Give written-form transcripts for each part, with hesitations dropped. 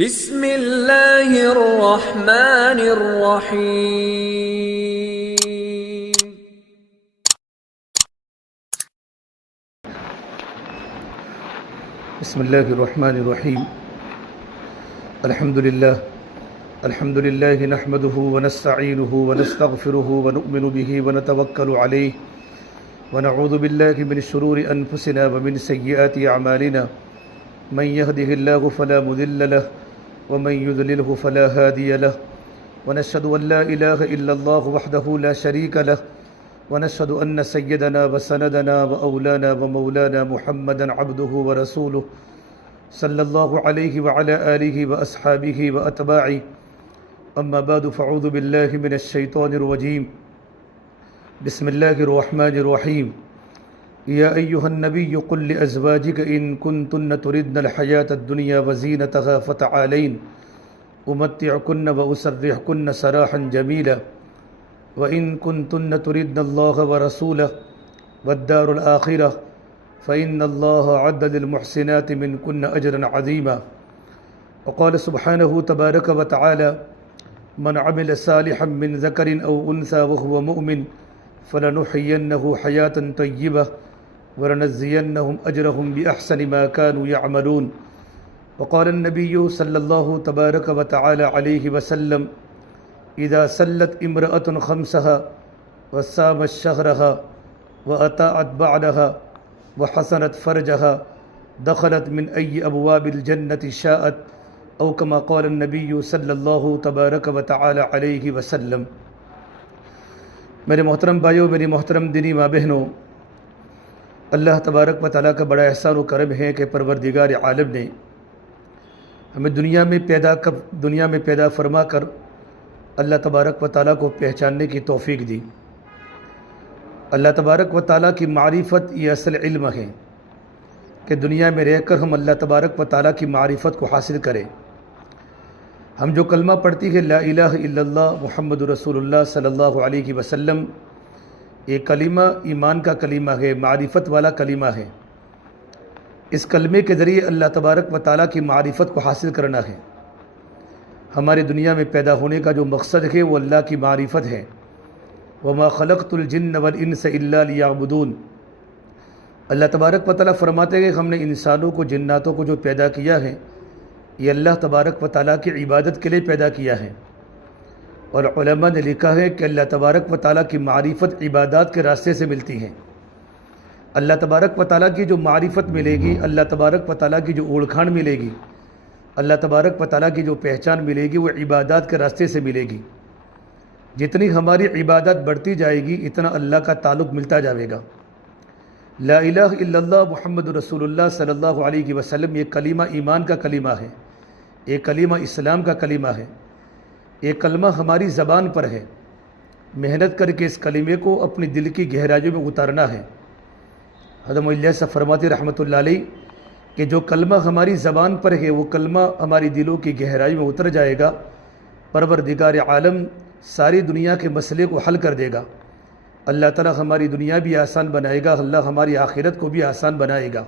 بسم اللہ الرحمن الرحیم۔ بسم اللہ الرحمن الرحیم۔ الحمدللہ نحمده ونستعینه ونستغفره ونؤمن به ونتوکل علیہ ونعوذ باللہ من شرور انفسنا ومن سیئات اعمالنا من يهده الله فلا مضل له ومن يضلله فلا هادي له ونشهد ان لا اله الا الله وحده لا شريك له ونشهد ان سيدنا وسندنا واولانا ومولانا محمدا عبده ورسوله صلى الله عليه وعلى آله وأصحابه وأتباعه أما بعد فأعوذ بالله من الشيطان الرجيم بسم الله الرحمن الرحيم يا أيها النبي قل لأزواجك إن كنتن تردن الحياة الدنيا وزينتها فتعالين أمتعكن وأسرحكن سراحا جميلا وإن كنتن تردن الله ورسوله والدار الآخرة فإن الله عد للمحسنات منكن أجرا عظيما وقال سبحانه تبارك وتعالى من عمل صالحا من ذكر أو أنثى وهو مؤمن فلنحيينه حياة طيبة ولنجزينهم أجرهم بأحسن ما كانوا يعملون وقال النبي صلى الله تبارك وتعالى عليه وسلم إذا سلت امرأة خمسها وصامت شهرها وأطاعت بعدها وحسنت فرجها دخلت من أي أبواب الجنة شاءت أو كما قال النبي صلى الله تبارك وتعالى عليه وسلم۔ میرے محترم بھائیوں، میری محترم دینی ماں بہنوں، اللہ تبارک و تعالیٰ کا بڑا احسان و کرم ہے کہ پروردگار عالم نے ہمیں دنیا میں پیدا فرما کر اللہ تبارک و تعالیٰ کو پہچاننے کی توفیق دی۔ اللہ تبارک و تعالیٰ کی معرفت یہ اصل علم ہے کہ دنیا میں رہ کر ہم اللہ تبارک و تعالیٰ کی معرفت کو حاصل کریں۔ ہم جو کلمہ پڑھتی ہے لا الہ الا اللہ محمد رسول اللہ صلی اللہ علیہ وسلم، یہ کلمہ ایمان کا کلمہ ہے، معرفت والا کلمہ ہے۔ اس کلمے کے ذریعے اللہ تبارک و تعالیٰ کی معرفت کو حاصل کرنا ہے۔ ہمارے دنیا میں پیدا ہونے کا جو مقصد ہے وہ اللہ کی معرفت ہے۔ وما خلقت الجن والانس الا لیعبدون۔ اللہ تبارک و تعالیٰ فرماتے ہیں کہ ہم نے انسانوں کو، جناتوں کو جو پیدا کیا ہے یہ اللہ تبارک و تعالیٰ کی عبادت کے لیے پیدا کیا ہے۔ اور علماء نے لکھا ہے کہ اللہ تبارک و تعالیٰ کی معرفت عبادات کے راستے سے ملتی ہے۔ اللہ تبارک و تعالیٰ کی جو معرفت ملے گی، اللہ تبارک و تعالیٰ کی جو اوڑکھان ملے گی، اللہ تبارک و تعالیٰ کی جو پہچان ملے گی وہ عبادات کے راستے سے ملے گی۔ جتنی ہماری عبادت بڑھتی جائے گی اتنا اللہ کا تعلق ملتا جائے گا۔ لا الہ الا اللہ محمد رسول اللہ صلی اللہ علیہ وسلم یہ کلمہ ایمان کا کلمہ ہے، یہ کلمہ اسلام کا کلمہ ہے، یہ کلمہ ہماری زبان پر ہے۔ محنت کر کے اس کلمے کو اپنی دل کی گہرائیوں میں اتارنا ہے۔ حضرت مولانا صاحب فرماتے رحمۃ اللہ علیہ کہ جو کلمہ ہماری زبان پر ہے وہ کلمہ ہماری دلوں کی گہرائی میں اتر جائے گا، پروردگار عالم ساری دنیا کے مسئلے کو حل کر دے گا۔ اللہ تعالیٰ ہماری دنیا بھی آسان بنائے گا، اللہ ہماری آخرت کو بھی آسان بنائے گا۔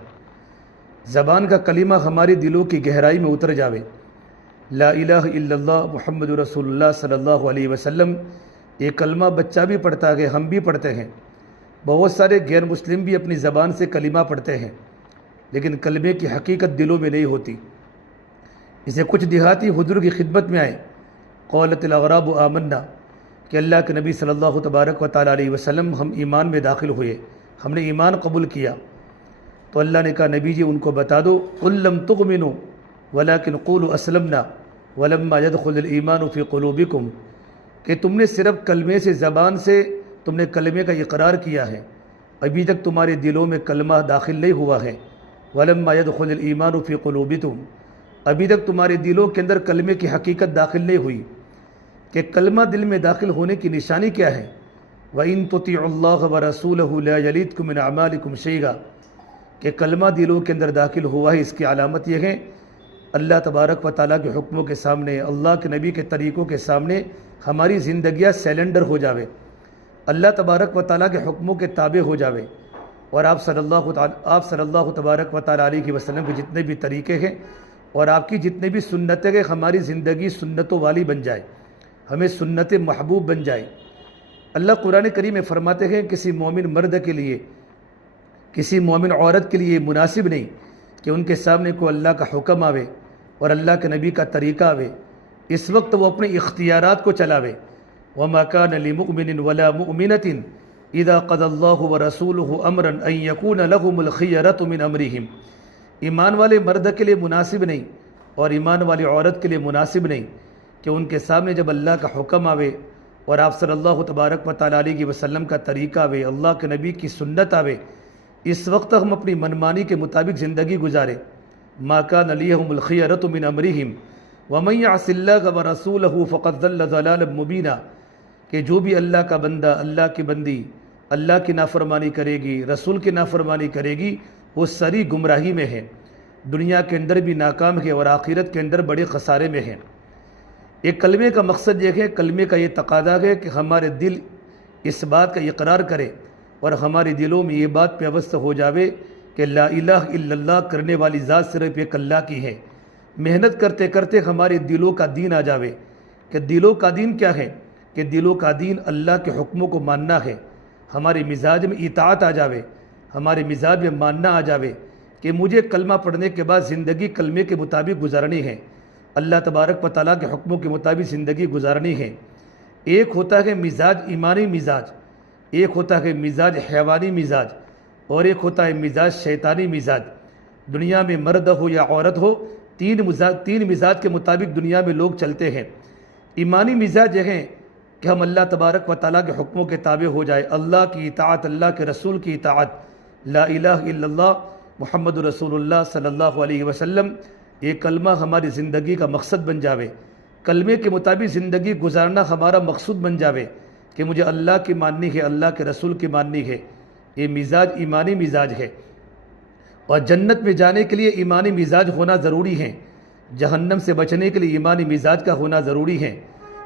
زبان کا کلمہ ہماری دلوں کی گہرائی میں اتر جاوے، لا الہ الا اللہ محمد رسول اللہ صلی اللہ علیہ وسلم۔ یہ کلمہ بچہ بھی پڑھتا ہے، ہم بھی پڑھتے ہیں، بہت سارے غیر مسلم بھی اپنی زبان سے کلمہ پڑھتے ہیں، لیکن کلمے کی حقیقت دلوں میں نہیں ہوتی۔ اسے کچھ دیہاتی حضور کی خدمت میں آئے، قالت الاغراب آمنا، کہ اللہ کے نبی صلی اللہ تبارک و تعالیٰ علیہ وسلم ہم ایمان میں داخل ہوئے، ہم نے ایمان قبول کیا۔ تو اللہ نے کہا نبی جی ان کو بتا دو قل لم تؤمنوا ولکن قولوا اسلمنا ولما يدخل الایمان فی قلوبکم، کہ تم نے صرف کلمے سے، زبان سے تم نے کلمے کا اقرار کیا ہے، ابھی تک تمہارے دلوں میں کلمہ داخل نہیں ہوا ہے۔ ولما يدخل الایمان فی قلوبکم، ابھی تک تمہارے دلوں کے اندر کلمے کی حقیقت داخل نہیں ہوئی۔ کہ کلمہ دل میں داخل ہونے کی نشانی کیا ہے؟ وَإِن تُطِيعُوا اللَّهَ وَرَسُولَهُ لَا يَلِدْكُم مِّنْ أَعْمَالِكُمْ شَيْئًا، کہ کلمہ دلوں کے اندر داخل ہوا ہے، اس کی علامت یہ ہے اللہ تبارک و تعالیٰ کے حکموں کے سامنے، اللہ کے نبی کے طریقوں کے سامنے ہماری زندگیاں سیلنڈر ہو جاوے، اللہ تبارک و تعالیٰ کے حکموں کے تابع ہو جاوے، اور آپ صلی اللہ تبارک و تعالیٰ علیہ وسلم کے جتنے بھی طریقے ہیں اور آپ کی جتنے بھی سنتیں ہیں ہماری زندگی سنتوں والی بن جائے، ہمیں سنت محبوب بن جائے۔ اللہ قرآن کریم میں فرماتے ہیں کسی مومن مرد کے لیے، کسی مومن عورت کے لیے مناسب نہیں کہ ان کے سامنے کوئی اللہ کا حکم آوے اور اللہ کے نبی کا طریقہ آوے، اس وقت وہ اپنے اختیارات کو چلاوے۔ وَمَا كَانَ لِمُؤْمِنٍ وَلَا مُؤْمِنَةٍ اِذَا قَضَى اللَّهُ وَرَسُولُهُ أَمْرًا أَن يَكُونَ لَهُمُ الْخِيَرَةُ مِنْ أَمْرِهِمْ۔ ایمان والے مرد کے لیے مناسب نہیں اور ایمان والی عورت کے لیے مناسب نہیں کہ ان کے سامنے جب اللہ کا حکم آوے اور آپ صلی اللہ تبارک و تعالیٰ علیہ وسلم کا طریقہ آوے، اللہ کے نبی کی سنت آوے، اس وقت ہم اپنی منمانی کے مطابق زندگی گزارے۔ ما كان لهم الخيرة من امرهم ومن يعص الله ورسوله فقد ضل ضلالا مبينا، کہ جو بھی اللہ کا بندہ، اللہ کی بندی اللہ کی نافرمانی کرے گی، رسول کی نافرمانی کرے گی، وہ سری گمراہی میں ہے، دنیا کے اندر بھی ناکام ہے اور آخرت کے اندر بڑے خسارے میں ہے۔ ایک کلمے کا مقصد یہ ہے، کلمے کا یہ تقاضا ہے کہ ہمارے دل اس بات کا اقرار کرے اور ہمارے دلوں میں یہ بات پیوست ہو جاوے کہ لا الہ الا اللہ کرنے والی ذات صرف ایک اللہ کی ہے۔ محنت کرتے کرتے ہمارے دلوں کا دین آ جاوے کہ دلوں کا دین کیا ہے، کہ دلوں کا دین اللہ کے حکموں کو ماننا ہے، ہمارے مزاج میں اطاعت آ جاوے، ہمارے مزاج میں ماننا آ جاوے کہ مجھے کلمہ پڑھنے کے بعد زندگی کلمے کے مطابق گزارنی ہے، اللہ تبارک و تعالیٰ کے حکموں کے مطابق زندگی گزارنی ہے۔ ایک ہوتا ہے مزاج ایمانی مزاج، ایک ہوتا ہے مزاج حیوانی مزاج، اور ایک ہوتا ہے مزاج شیطانی مزاج۔ دنیا میں مرد ہو یا عورت ہو، تین مزاج کے مطابق دنیا میں لوگ چلتے ہیں۔ ایمانی مزاج یہ ہے کہ ہم اللہ تبارک و تعالیٰ کے حکموں کے تابع ہو جائے، اللہ کی اطاعت، اللہ کے رسول کی اطاعت، لا الہ الا اللہ محمد رسول اللہ صلی اللہ علیہ وسلم، یہ کلمہ ہماری زندگی کا مقصد بن جاوے، کلمے کے مطابق زندگی گزارنا ہمارا مقصود بن جاوے کہ مجھے اللہ کی ماننی ہے، اللہ کے رسول کی ماننی ہے۔ یہ مزاج ایمانی مزاج ہے، اور جنت میں جانے کے لیے ایمانی مزاج ہونا ضروری ہے، جہنم سے بچنے کے لیے ایمانی مزاج کا ہونا ضروری ہے،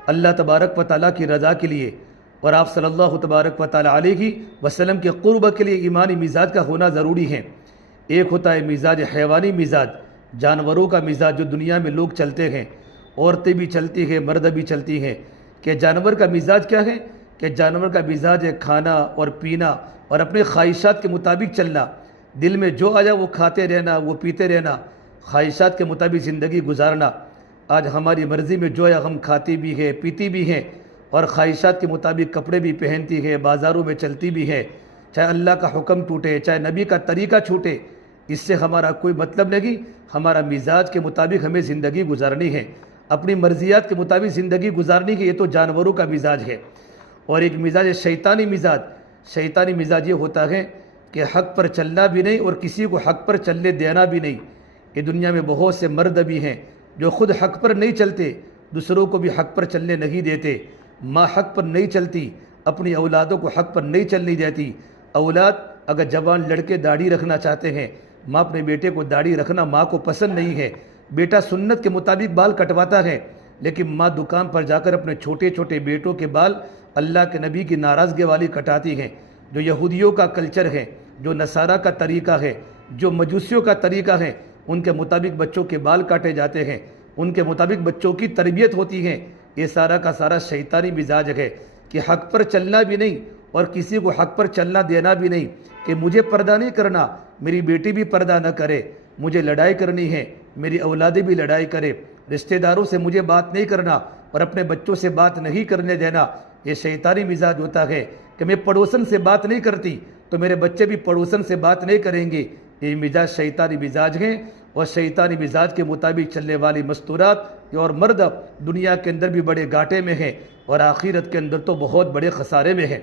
اللہ تبارک و تعالیٰ کی رضا کے لیے اور آپ صلی اللہ تبارک و تعالیٰ علیہ وسلم کے قرب کے لیے ایمانی مزاج کا ہونا ضروری ہے۔ ایک ہوتا ہے مزاج حیوانی مزاج، جانوروں کا مزاج جو دنیا میں لوگ چلتے ہیں، عورتیں بھی چلتی ہیں، مرد بھی چلتی ہیں، کہ جانور کا مزاج کیا ہے، کہ جانور کا مزاج ہے کھانا اور پینا اور اپنے خواہشات کے مطابق چلنا، دل میں جو آیا وہ کھاتے رہنا، وہ پیتے رہنا، خواہشات کے مطابق زندگی گزارنا۔ آج ہماری مرضی میں جو ہے ہم کھاتی بھی ہیں، پیتی بھی ہیں، اور خواہشات کے مطابق کپڑے بھی پہنتی ہے، بازاروں میں چلتی بھی ہے، چاہے اللہ کا حکم ٹوٹے، چاہے نبی کا طریقہ چھوٹے، اس سے ہمارا کوئی مطلب نہیں۔ ہمارا مزاج کے مطابق ہمیں زندگی گزارنی ہے، اپنی مرضیات کے مطابق زندگی گزارنی ہے، یہ تو جانوروں کا مزاج ہے۔ اور ایک مزاج ہے شیطانی مزاج، شیطانی مزاج یہ ہوتا ہے کہ حق پر چلنا بھی نہیں اور کسی کو حق پر چلنے دینا بھی نہیں۔ یہ دنیا میں بہت سے مرد بھی ہیں جو خود حق پر نہیں چلتے، دوسروں کو بھی حق پر چلنے نہیں دیتے، ماں حق پر نہیں چلتی، اپنی اولادوں کو حق پر نہیں چلنے دیتی۔ اولاد اگر جوان لڑکے داڑھی رکھنا چاہتے ہیں، ماں اپنے بیٹے کو داڑھی رکھنا ماں کو پسند نہیں ہے، بیٹا سنت کے مطابق بال کٹواتا ہے، لیکن ماں دکان پر جا کر اپنے چھوٹے چھوٹے بیٹوں کے بال اللہ کے نبی کی ناراضگی والی کٹاتی ہیں۔ جو یہودیوں کا کلچر ہے، جو نصارہ کا طریقہ ہے، جو مجوسیوں کا طریقہ ہے، ان کے مطابق بچوں کے بال کاٹے جاتے ہیں، ان کے مطابق بچوں کی تربیت ہوتی ہے۔ یہ سارا کا سارا شیطانی مزاج ہے کہ حق پر چلنا بھی نہیں اور کسی کو حق پر چلنا دینا بھی نہیں، کہ مجھے پردہ نہیں کرنا، میری بیٹی بھی پردہ نہ کرے، مجھے لڑائی کرنی ہے، میری اولادیں بھی لڑائی کرے، رشتہ داروں سے مجھے بات نہیں کرنا اور اپنے بچوں سے بات نہیں کرنے دینا۔ یہ شیطانی مزاج ہوتا ہے کہ میں پڑوسن سے بات نہیں کرتی تو میرے بچے بھی پڑوسن سے بات نہیں کریں گے۔ یہ مزاج شیطانی مزاج ہیں، اور شیطانی مزاج کے مطابق چلنے والی مستورات اور مرد دنیا کے اندر بھی بڑے گھاٹے میں ہیں اور آخرت کے اندر تو بہت بڑے خسارے میں ہیں۔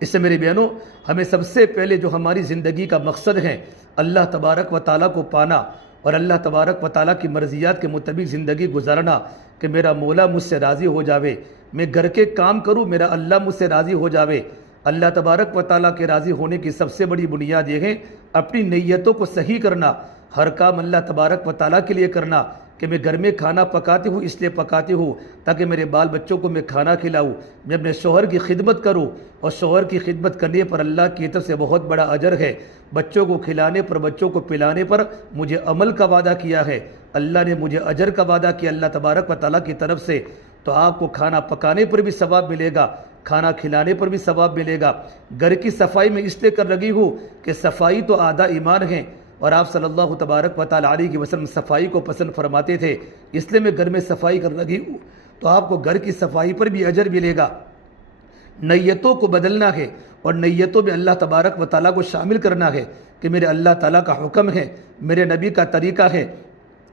اس سے میرے بہنوں، ہمیں سب سے پہلے جو ہماری زندگی کا مقصد ہے اللہ تبارک و تعالیٰ کو پانا اور اللہ تبارک و تعالیٰ کی مرضیات کے مطابق زندگی گزارنا، کہ میرا مولا مجھ سے راضی ہو جاوے، میں گھر کے کام کروں، میرا اللہ مجھ سے راضی ہو جاوے۔ اللہ تبارک و تعالیٰ کے راضی ہونے کی سب سے بڑی بنیاد یہ ہے اپنی نیتوں کو صحیح کرنا، ہر کام اللہ تبارک و تعالیٰ کے لیے کرنا، کہ میں گھر میں کھانا پکاتی ہوں اس لیے پکاتی ہوں تاکہ میرے بال بچوں کو میں کھانا کھلاؤں، میں اپنے شوہر کی خدمت کروں، اور شوہر کی خدمت کرنے پر اللہ کی طرف سے بہت بڑا اجر ہے، بچوں کو کھلانے پر بچوں کو پلانے پر مجھے عمل کا وعدہ کیا ہے، اللہ نے مجھے اجر کا وعدہ کیا اللہ تبارک و تعالیٰ کی طرف سے۔ تو آپ کو کھانا پکانے پر بھی ثواب ملے گا، کھانا کھلانے پر بھی ثواب ملے گا۔ گھر کی صفائی میں اس لیے کر رہی ہوں کہ صفائی تو آدھا ایمان ہے، اور آپ صلی اللہ تبارک و تعالیٰ علیہ وسلم صفائی کو پسند فرماتے تھے، اس لیے میں گھر میں صفائی کر رہی ہوں، تو آپ کو گھر کی صفائی پر بھی اجر ملے گا۔ نیتوں کو بدلنا ہے، اور نیتوں میں اللہ تبارک و تعالیٰ کو شامل کرنا ہے کہ میرے اللہ تعالیٰ کا حکم ہے، میرے نبی کا طریقہ ہے،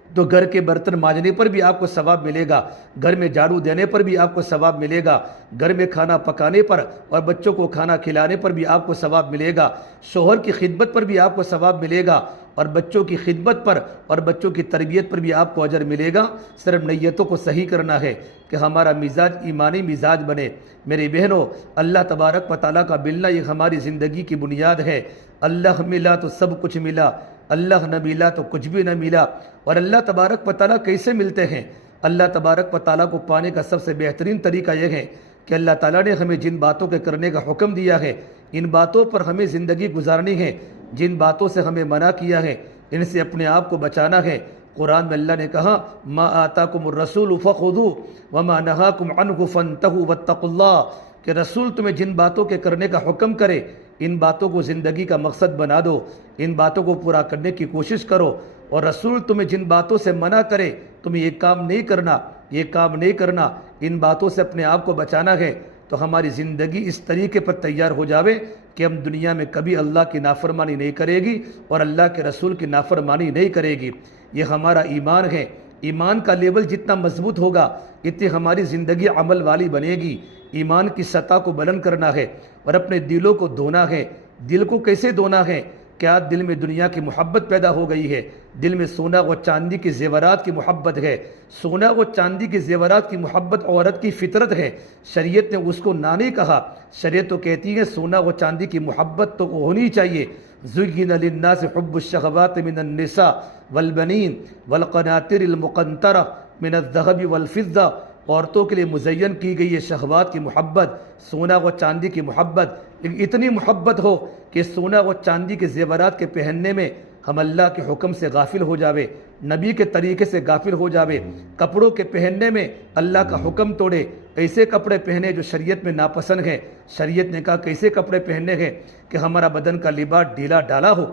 تو گھر کے برتن مانجنے پر بھی آپ کو ثواب ملے گا، گھر میں جھاڑو دینے پر بھی آپ کو ثواب ملے گا، گھر میں کھانا پکانے پر اور بچوں کو کھانا کھلانے پر بھی آپ کو ثواب ملے گا، شوہر کی خدمت پر بھی آپ کو ثواب ملے گا، اور بچوں کی خدمت پر اور بچوں کی تربیت پر بھی آپ کو اجر ملے گا۔ صرف نیتوں کو صحیح کرنا ہے کہ ہمارا مزاج ایمانی مزاج بنے۔ میری بہنوں، اللہ تبارک و تعالیٰ کا ملنا یہ ہماری زندگی کی بنیاد ہے۔ اللہ ملا تو سب کچھ ملا، اللہ نہ ملا تو کچھ بھی نہ ملا۔ اور اللہ تبارک و تعالیٰ کیسے ملتے ہیں؟ اللہ تبارک و تعالیٰ کو پانے کا سب سے بہترین طریقہ یہ ہے کہ اللہ تعالیٰ نے ہمیں جن باتوں کے کرنے کا حکم دیا ہے، ان باتوں پر ہمیں زندگی گزارنی ہے، جن باتوں سے ہمیں منع کیا ہے ان سے اپنے آپ کو بچانا ہے۔ قرآن میں اللہ نے کہا ما آتاکم الرسول فخذوہ وما نہاکم عنہ فانتہوا واتقوا اللہ، کہ رسول تمہیں جن باتوں کے کرنے کا حکم کرے ان باتوں کو زندگی کا مقصد بنا دو، ان باتوں کو پورا کرنے کی کوشش کرو، اور رسول تمہیں جن باتوں سے منع کرے تمہیں یہ کام نہیں کرنا، یہ کام نہیں کرنا، ان باتوں سے اپنے آپ کو بچانا ہے، تو ہماری زندگی اس طریقے پر تیار ہو جاوے کہ ہم دنیا میں کبھی اللہ کی نافرمانی نہیں کرے گی اور اللہ کے رسول کی نافرمانی نہیں کرے گی۔ یہ ہمارا ایمان ہے۔ ایمان کا لیول جتنا مضبوط ہوگا اتنی ہماری زندگی عمل والی بنے گی۔ ایمان کی سطح کو بلند کرنا ہے اور اپنے دلوں کو دھونا ہے۔ دل کو کیسے دھونا ہے؟ کیا دل میں دنیا کی محبت پیدا ہو گئی ہے؟ دل میں سونا و چاندی کے زیورات کی محبت ہے۔ سونا و چاندی کے زیورات کی محبت عورت کی فطرت ہے، شریعت نے اس کو نہ نہیں کہا۔ شریعت تو کہتی ہے سونا و چاندی کی محبت تو ہونی چاہیے۔ زُيِّنَ لِلنَّاسِ حُبُّ الشَّهَوَاتِ مِنَ النِّسَاءِ وَالْبَنِينَ وَالْقَنَاطِرِ الْمُقَنطَرَةِ مِنَ الذَّهَبِ وَالْفِضَّةِ، عورتوں کے لیے مزین کی گئی ہے شہوات کی محبت، سونا و چاندی کی محبت، لیکن اتنی محبت ہو کہ سونا و چاندی کے زیورات کے پہننے میں ہم اللہ کے حکم سے غافل ہو جاوے، نبی کے طریقے سے غافل ہو جاوے، کپڑوں کے پہننے میں اللہ کا حکم توڑے، ایسے کپڑے پہنے جو شریعت میں ناپسند ہیں۔ شریعت نے کہا کیسے کپڑے پہننے ہیں کہ ہمارا بدن کا لباس ڈھیلا ڈالا ہو،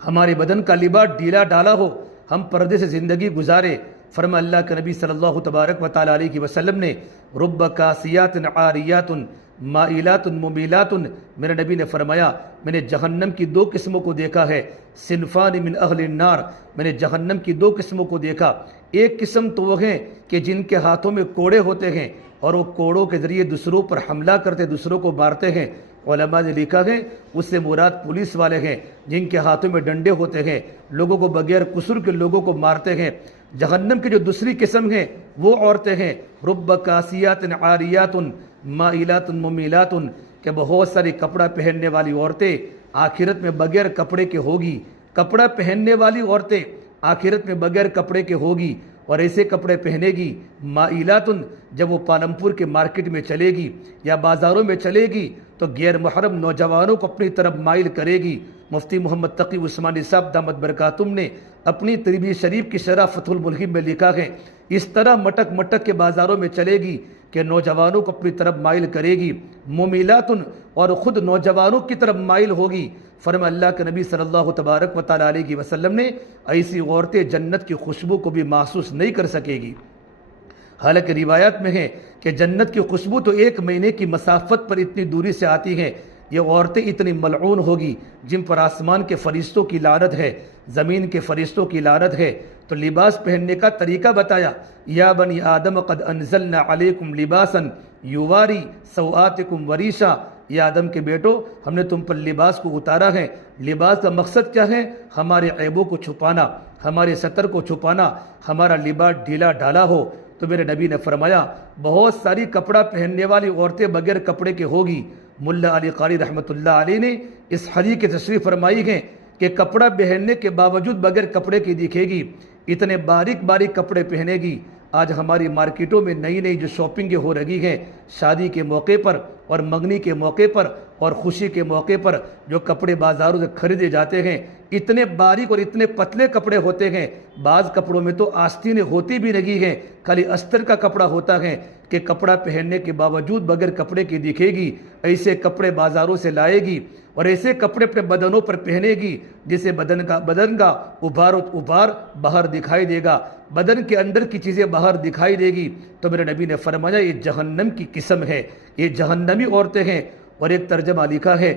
ہمارے بدن کا لباس ڈھیلا ڈالا ہو، ہم پردے سے زندگی گزارے۔ فرما اللہ کے نبی صلی اللہ تبارک و تعالیٰ علیہ وسلم نے رب کاسیات عاریات مائلات ممیلات، میرے نبی نے فرمایا میں نے جہنم کی دو قسموں کو دیکھا ہے، صنفان من اہل النار، میں نے جہنم کی دو قسموں کو دیکھا۔ ایک قسم تو وہ ہیں کہ جن کے ہاتھوں میں کوڑے ہوتے ہیں اور وہ کوڑوں کے ذریعے دوسروں پر حملہ کرتے دوسروں کو مارتے ہیں۔ علماء نے لکھا ہے اس سے مراد پولیس والے ہیں جن کے ہاتھوں میں ڈنڈے ہوتے ہیں، لوگوں کو بغیر قصور کے لوگوں کو مارتے ہیں۔ جہنم کی جو دوسری قسم ہے وہ عورتیں ہیں رب کاسیات عاریات مائلات ممیلات، کہ بہت ساری کپڑا پہننے والی عورتیں آخرت میں بغیر کپڑے کے ہوگی، کپڑا پہننے والی عورتیں آخرت میں بغیر کپڑے کے ہوگی، اور ایسے کپڑے پہنے گی مائلات، جب وہ پالمپور کے مارکیٹ میں چلے گی یا بازاروں میں چلے گی تو غیر محرم نوجوانوں کو اپنی طرف مائل کرے گی۔ مفتی محمد تقی عثمانی صاحب دامت برکاتم نے اپنی تربیت شریف کی شرح فتح الملہم میں لکھا ہے اس طرح مٹک مٹک کے بازاروں میں چلے گی کہ نوجوانوں کو اپنی طرف مائل کرے گی، ممیلات، اور خود نوجوانوں کی طرف مائل ہوگی۔ فرما اللہ کے نبی صلی اللہ تبارک و تعالیٰ علیہ وسلم نے ایسی عورتیں جنت کی خوشبو کو بھی محسوس نہیں کر سکے گی۔ حالانکہ روایات میں ہے کہ جنت کی خوشبو تو 1 مہینے کی مسافت پر اتنی دوری سے آتی ہے۔ یہ عورتیں اتنی ملعون ہوگی جن پر آسمان کے فرشتوں کی لعنت ہے، زمین کے فرشتوں کی لعنت ہے۔ تو لباس پہننے کا طریقہ بتایا، یا بنی آدم قد انزلنا علیکم لباسا یواری سوآتکم وریشا، یا آدم کے بیٹو ہم نے تم پر لباس کو اتارا ہے۔ لباس کا مقصد کیا ہے؟ ہمارے عیبوں کو چھپانا، ہمارے ستر کو چھپانا، ہمارا لباس ڈھیلا ڈالا ہو۔ تو میرے نبی نے فرمایا بہت ساری کپڑا پہننے والی عورتیں بغیر کپڑے کے ہوگی۔ ملا علی قاری رحمۃ اللہ علیہ نے اس حدیث کی تشریح فرمائی ہے کہ کپڑا پہننے کے باوجود بغیر کپڑے کی دکھے گی۔ اتنے باریک باریک کپڑے پہنے گی۔ آج ہماری مارکیٹوں میں نئی نئی جو شاپنگیں ہو رہی ہیں، شادی کے موقع پر اور منگنی کے موقع پر اور خوشی کے موقع پر جو کپڑے بازاروں سے خریدے جاتے ہیں، اتنے باریک اور اتنے پتلے کپڑے ہوتے ہیں۔ بعض کپڑوں میں تو آستینیں ہوتی بھی نہیں ہیں، خالی استر کا کپڑا ہوتا ہے کہ کپڑا پہننے کے باوجود بغیر کپڑے کے دکھے گی۔ ایسے کپڑے بازاروں سے لائے گی اور ایسے کپڑے اپنے بدنوں پر پہنے گی جسے بدن کا ابھار و ابھار باہر دکھائی دے گا، بدن کے اندر کی چیزیں باہر دکھائی دے گی۔ تو میرے نبی نے فرمایا یہ جہنم کی قسم ہے، یہ جہنمی عورتیں ہیں۔ اور ایک ترجمہ لکھا ہے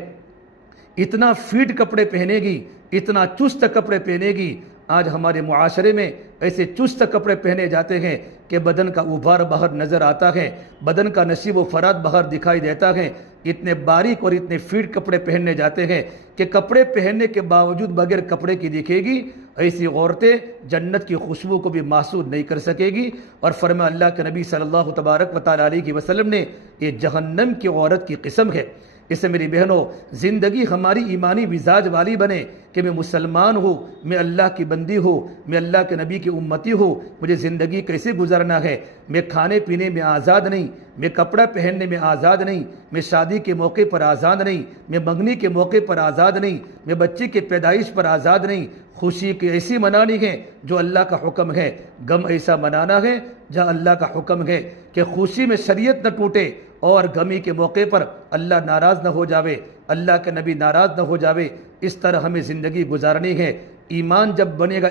اتنا فیٹ کپڑے پہنے گی، اتنا چست کپڑے پہنے گی۔ آج ہمارے معاشرے میں ایسے چست کپڑے پہنے جاتے ہیں کہ بدن کا ابھار باہر نظر آتا ہے، بدن کا نشیب و فرات باہر دکھائی دیتا ہے۔ اتنے باریک اور اتنے فیٹ کپڑے پہننے جاتے ہیں کہ کپڑے پہننے کے باوجود بغیر کپڑے کی دکھے گی۔ ایسی عورتیں جنت کی خوشبو کو بھی محسوس نہیں کر سکے گی۔ اور فرمایا اللہ کے نبی صلی اللہ تبارک و تعالیٰ علیہ وسلم نے یہ جہنم کی عورت کی قسم ہے۔ اس سے میری بہنوں زندگی ہماری ایمانی مزاج والی بنے کہ میں مسلمان ہوں، میں اللہ کی بندی ہوں، میں اللہ کے نبی کی امتی ہوں، مجھے زندگی کیسے گزارنا ہے۔ میں کھانے پینے میں آزاد نہیں، میں کپڑا پہننے میں آزاد نہیں، میں شادی کے موقع پر آزاد نہیں، میں منگنی کے موقع پر آزاد نہیں، میں بچے کی پیدائش پر آزاد نہیں۔ خوشی کی ایسی منانی ہے جو اللہ کا حکم ہے، غم ایسا منانا ہے جہاں اللہ کا حکم ہے کہ خوشی میں شریعت نہ ٹوٹے اور غمی کے موقع پر اللہ ناراض نہ ہو جاوے، اللہ کے نبی ناراض نہ ہو جاوے۔ اس طرح ہمیں زندگی گزارنی ہے۔ ایمان جب بنے گا،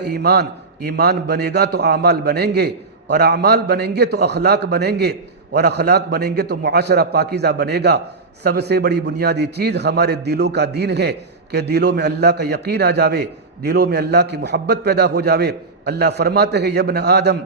ایمان بنے گا تو اعمال بنیں گے، اور اعمال بنیں گے تو اخلاق بنیں گے، اور اخلاق بنیں گے تو معاشرہ پاکیزہ بنے گا۔ سب سے بڑی بنیادی چیز ہمارے دلوں کا دین ہے کہ دلوں میں اللہ کا یقین آ جاوے، دلوں میں اللہ کی محبت پیدا ہو جاوے۔ اللہ فرماتے ہیں یا ابن آدم،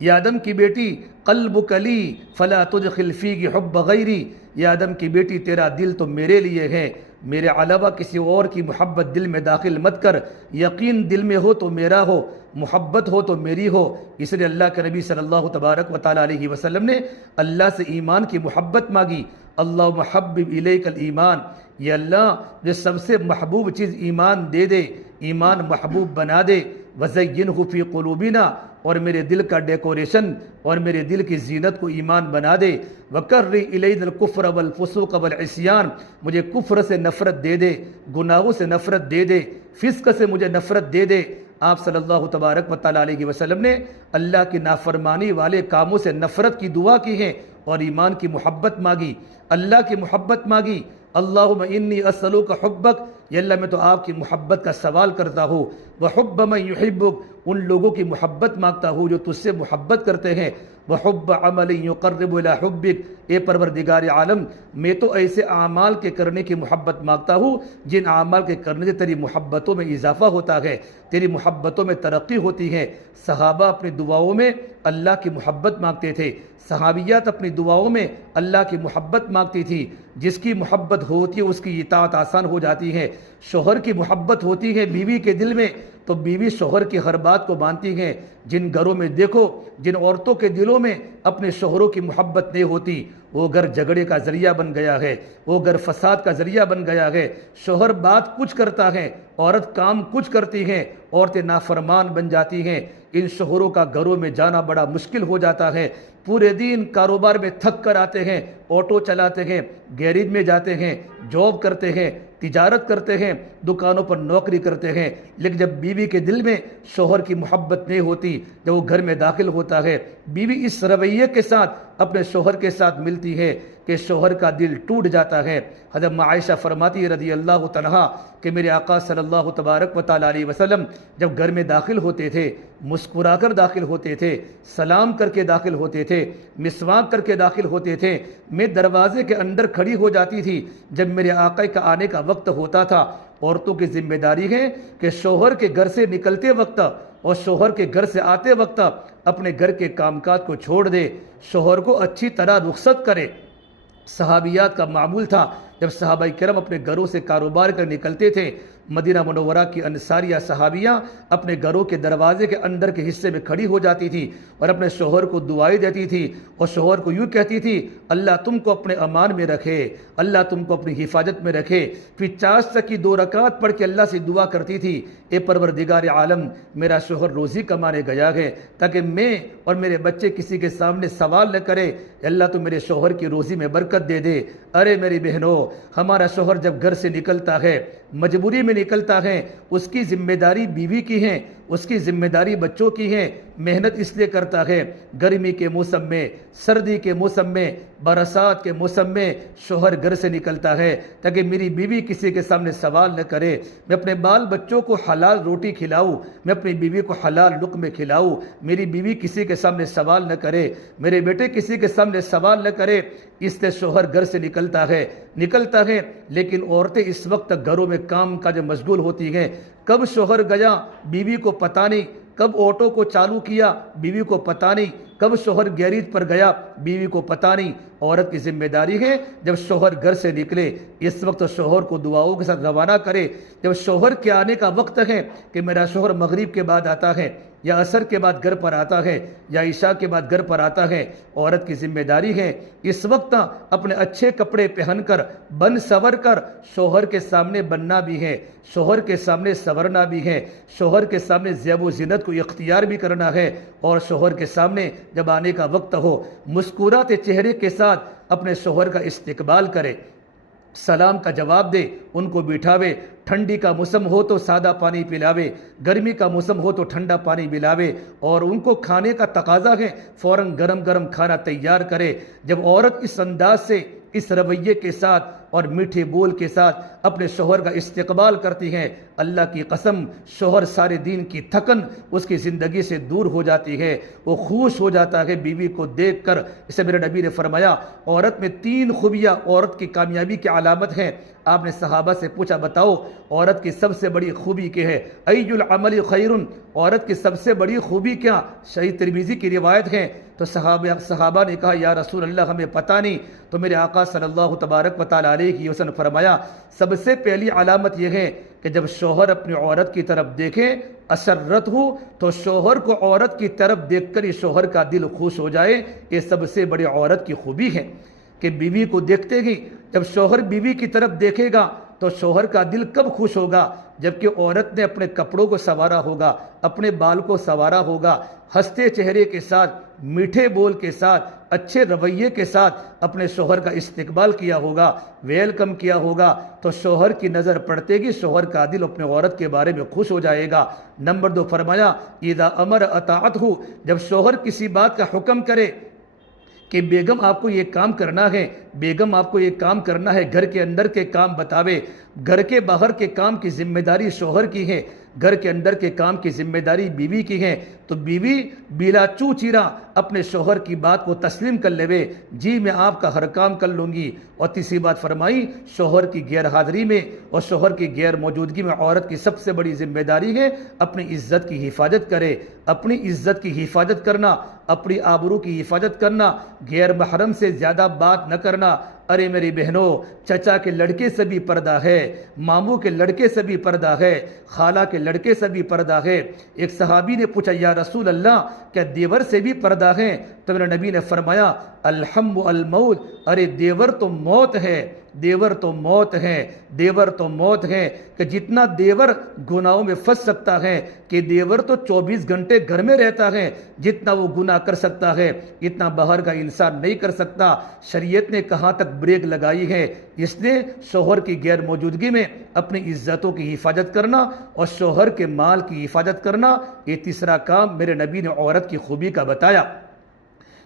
یا آدم کی بیٹی قلبک لی فلا تدخل فیہ حب غیری، یا آدم کی بیٹی تیرا دل تو میرے لیے ہے، میرے علاوہ کسی اور کی محبت دل میں داخل مت کر۔ یقین دل میں ہو تو میرا ہو، محبت ہو تو میری ہو۔ اس لیے اللہ کے نبی صلی اللہ تبارک و تعالیٰ علیہ وسلم نے اللہ سے ایمان کی محبت مانگی۔ اللہ محبب الیک الایمان، یہ اللہ جو سب سے محبوب چیز ایمان دے دے، ایمان محبوب بنا دے۔ وزینہ فی قلوبنا، اور میرے دل کا ڈیکوریشن اور میرے دل کی زینت کو ایمان بنا دے۔ وکر الینا الکفر والفسوق والعصیان، مجھے کفر سے نفرت دے دے، گناہوں سے نفرت دے دے، فسق سے مجھے نفرت دے دے۔ آپ صلی اللہ تبارک و تعالیٰ علیہ وسلم نے اللہ کی نافرمانی والے کاموں سے نفرت کی دعا کی ہے اور ایمان کی محبت مانگی، اللہ کی محبت مانگی۔ اللہم انی اسألوک حبک، یا اللہ میں تو آپ کی محبت کا سوال کرتا ہوں، وحب من یحبک، ان لوگوں کی محبت مانگتا ہوں جو تجھ سے محبت کرتے ہیں، وحب عمل یقرب الی حبک، اے پروردگار عالم میں تو ایسے اعمال کے کرنے کی محبت مانگتا ہوں جن اعمال کے کرنے سے تیری محبتوں میں اضافہ ہوتا ہے، تیری محبتوں میں ترقی ہوتی ہے۔ صحابہ اپنی دعاؤں میں اللہ کی محبت مانگتے تھے، صحابیات اپنی دعاؤں میں اللہ کی محبت مانگتی تھی۔ جس کی محبت ہوتی ہے اس کی اطاعت آسان ہو جاتی ہے۔ شوہر کی محبت ہوتی ہے بیوی کے دل میں تو بیوی شوہر کی ہر بات کو مانتی ہے۔ جن گھروں میں دیکھو، جن عورتوں کے دلوں میں اپنے شوہروں کی محبت نہیں ہوتی، وہ گھر جھگڑے کا ذریعہ بن گیا ہے، وہ گھر فساد کا ذریعہ بن گیا ہے۔ شوہر بات کچھ کرتا ہے، عورت کام کچھ کرتی ہے، عورتیں نافرمان بن جاتی ہیں۔ ان شوہروں کا گھروں میں جانا بڑا مشکل ہو جاتا ہے۔ پورے دن کاروبار میں تھک کر آتے ہیں، آٹو چلاتے ہیں، گیریج میں جاتے ہیں، جاب کرتے ہیں، تجارت کرتے ہیں، دکانوں پر نوکری کرتے ہیں، لیکن جب بیوی کے دل میں شوہر کی محبت نہیں ہوتی، جب وہ گھر میں داخل ہوتا ہے، بیوی اس رویے کے ساتھ اپنے شوہر کے ساتھ ملتی ہے کہ شوہر کا دل ٹوٹ جاتا ہے۔ حضرت عائشہ فرماتی ہے رضی اللہ عنہا کہ میرے آقا صلی اللہ تبارک و تعالیٰ علیہ وسلم جب گھر میں داخل ہوتے تھے، مسکرا کر داخل ہوتے تھے، سلام کر کے داخل ہوتے تھے، مسواک کر کے داخل ہوتے تھے۔ میں دروازے کے اندر کھڑی ہو جاتی تھی جب میرے آقا کا آنے کا وقت ہوتا تھا۔ عورتوں کی ذمہ داری ہے کہ شوہر کے گھر سے نکلتے وقت اور شوہر کے گھر سے آتے وقت اپنے گھر کے کام کاج کو چھوڑ دے، شوہر کو اچھی طرح رخصت کرے۔ صحابیات کا معمول تھا جب صحابہ کرام اپنے گھروں سے کاروبار کر نکلتے تھے، مدینہ منورہ کی انصاریہ صحابیاں اپنے گھروں کے دروازے کے اندر کے حصے میں کھڑی ہو جاتی تھی اور اپنے شوہر کو دعائیں دیتی تھی، اور شوہر کو یوں کہتی تھی، اللہ تم کو اپنے امان میں رکھے، اللہ تم کو اپنی حفاظت میں رکھے۔ پھر چاشت کی 2 رکعت پڑھ کے اللہ سے دعا کرتی تھی، اے پروردگار عالم، میرا شوہر روزی کمانے گیا ہے تاکہ میں اور میرے بچے کسی کے سامنے سوال نہ کرے، اللہ تو میرے شوہر کی روزی میں برکت دے دے۔ ارے میری بہنوں، ہمارا شوہر جب گھر سے نکلتا ہے، مجبوری میں نکلتا ہے، اس کی ذمہ داری بیوی کی ہے، اس کی ذمہ داری بچوں کی ہے، محنت اس لیے کرتا ہے، گرمی کے موسم میں، سردی کے موسم میں، برسات کے موسم میں شوہر گھر سے نکلتا ہے تاکہ میری بیوی کسی کے سامنے سوال نہ کرے، میں اپنے بال بچوں کو حلال روٹی کھلاؤں، میں اپنی بیوی کو حلال لقمے کھلاؤں، میری بیوی کسی کے سامنے سوال نہ کرے، میرے بیٹے کسی کے سامنے سوال نہ کرے۔ اس سے شوہر گھر سے نکلتا ہے، لیکن عورتیں اس وقت تک گھروں میں کام کاج مشغول ہوتی ہیں۔ کب شوہر گیا بیوی کو پتہ نہیں، کب آٹو کو چالو کیا بیوی کو پتہ نہیں، کب شوہر گیریج پر گیا بیوی کو پتہ نہیں۔ عورت کی ذمہ داری ہے جب شوہر گھر سے نکلے اس وقت شوہر کو دعاؤں کے ساتھ روانہ کرے۔ جب شوہر کے آنے کا وقت ہے کہ میرا شوہر مغرب کے بعد آتا ہے یا عصر کے بعد گھر پر آتا ہے یا عشاء کے بعد گھر پر آتا ہے، عورت کی ذمہ داری ہے اس وقت اپنے اچھے کپڑے پہن کر بن سور کر شوہر کے سامنے بننا بھی ہے، شوہر کے سامنے سورنا بھی ہے، شوہر کے سامنے زیب و زینت کو اختیار بھی کرنا ہے، اور شوہر کے سامنے جب آنے کا وقت ہو مسکراتے چہرے کے ساتھ اپنے شوہر کا استقبال کرے، سلام کا جواب دے، ان کو بٹھاوے، ٹھنڈی کا موسم ہو تو سادہ پانی پلاوے، گرمی کا موسم ہو تو ٹھنڈا پانی پلاوے، اور ان کو کھانے کا تقاضا ہے فوراً گرم گرم کھانا تیار کرے۔ جب عورت اس انداز سے، اس رویے کے ساتھ اور میٹھے بول کے ساتھ اپنے شوہر کا استقبال کرتی ہیں، اللہ کی قسم شوہر سارے دین کی تھکن اس کی زندگی سے دور ہو جاتی ہے، وہ خوش ہو جاتا ہے بیوی کو دیکھ کر۔ اسے میرے نبی نے فرمایا عورت میں 3 خوبیاں عورت کی کامیابی کی علامت ہیں۔ آپ نے صحابہ سے پوچھا بتاؤ عورت کی سب سے بڑی خوبی کیا ہے؟ ای العمل خیر، عورت کی سب سے بڑی خوبی کیا؟ صحیح ترمذی کی روایت ہے۔ تو صحابہ نے کہا یا رسول اللہ ہمیں پتہ نہیں۔ تو میرے آقا صلی اللہ تبارک و تعالیٰ علیہ وسلم فرمایا سب سے پہلی علامت یہ ہے کہ جب شوہر اپنی عورت کی طرف دیکھے اسرت ہو، تو شوہر کو عورت کی طرف دیکھ کر ہی شوہر کا دل خوش ہو جائے۔ یہ سب سے بڑی عورت کی خوبی ہے کہ بیوی کو دیکھتے ہی جب شوہر بیوی کی طرف دیکھے گا تو شوہر کا دل کب خوش ہوگا؟ جبکہ عورت نے اپنے کپڑوں کو سنوارا ہوگا، اپنے بال کو سنوارا ہوگا، ہنستے چہرے کے ساتھ، میٹھے بول کے ساتھ، اچھے رویے کے ساتھ اپنے شوہر کا استقبال کیا ہوگا، ویلکم کیا ہوگا، تو شوہر کی نظر پڑتے گی شوہر کا دل اپنے عورت کے بارے میں خوش ہو جائے گا۔ نمبر 2 فرمایا اذا امر اطاعتہ، جب شوہر کسی بات کا حکم کرے کہ بیگم آپ کو یہ کام کرنا ہے، بیگم آپ کو یہ کام کرنا ہے، گھر کے اندر کے کام بتاوے، گھر کے باہر کے کام کی ذمہ داری شوہر کی ہے، گھر کے اندر کے کام کی ذمہ داری بیوی کی ہے، تو بیوی بلا چو چیرا اپنے شوہر کی بات کو تسلیم کر لے، جی میں آپ کا ہر کام کر لوں گی۔ اور تیسری بات فرمائی شوہر کی غیر حاضری میں اور شوہر کی غیر موجودگی میں عورت کی سب سے بڑی ذمہ داری ہے اپنی عزت کی حفاظت کرے، اپنی عزت کی حفاظت کرنا، اپنی آبرو کی حفاظت کرنا، غیر محرم سے زیادہ بات نہ کرنا۔ ارے میری بہنوں، چچا کے لڑکے سے بھی پردہ ہے، ماموں کے لڑکے سے بھی پردہ ہے، خالہ کے لڑکے سے بھی پردہ ہے۔ ایک صحابی نے پوچھا یا رسول اللہ کیا دیور سے بھی پردہ ہے؟ تو میرے نبی نے فرمایا الحم الموت، ارے دیور تو موت ہے، دیور تو موت ہے، دیور تو موت ہے، کہ جتنا دیور گناہوں میں پھنس سکتا ہے، کہ دیور تو 24 گھنٹے گھر میں رہتا ہے، جتنا وہ گناہ کر سکتا ہے اتنا باہر کا انسان نہیں کر سکتا۔ شریعت نے کہاں تک بریک لگائی ہے، اس نے شوہر کی غیر موجودگی میں اپنی عزتوں کی حفاظت کرنا اور شوہر کے مال کی حفاظت کرنا، یہ تیسرا کام میرے نبی نے عورت کی خوبی کا بتایا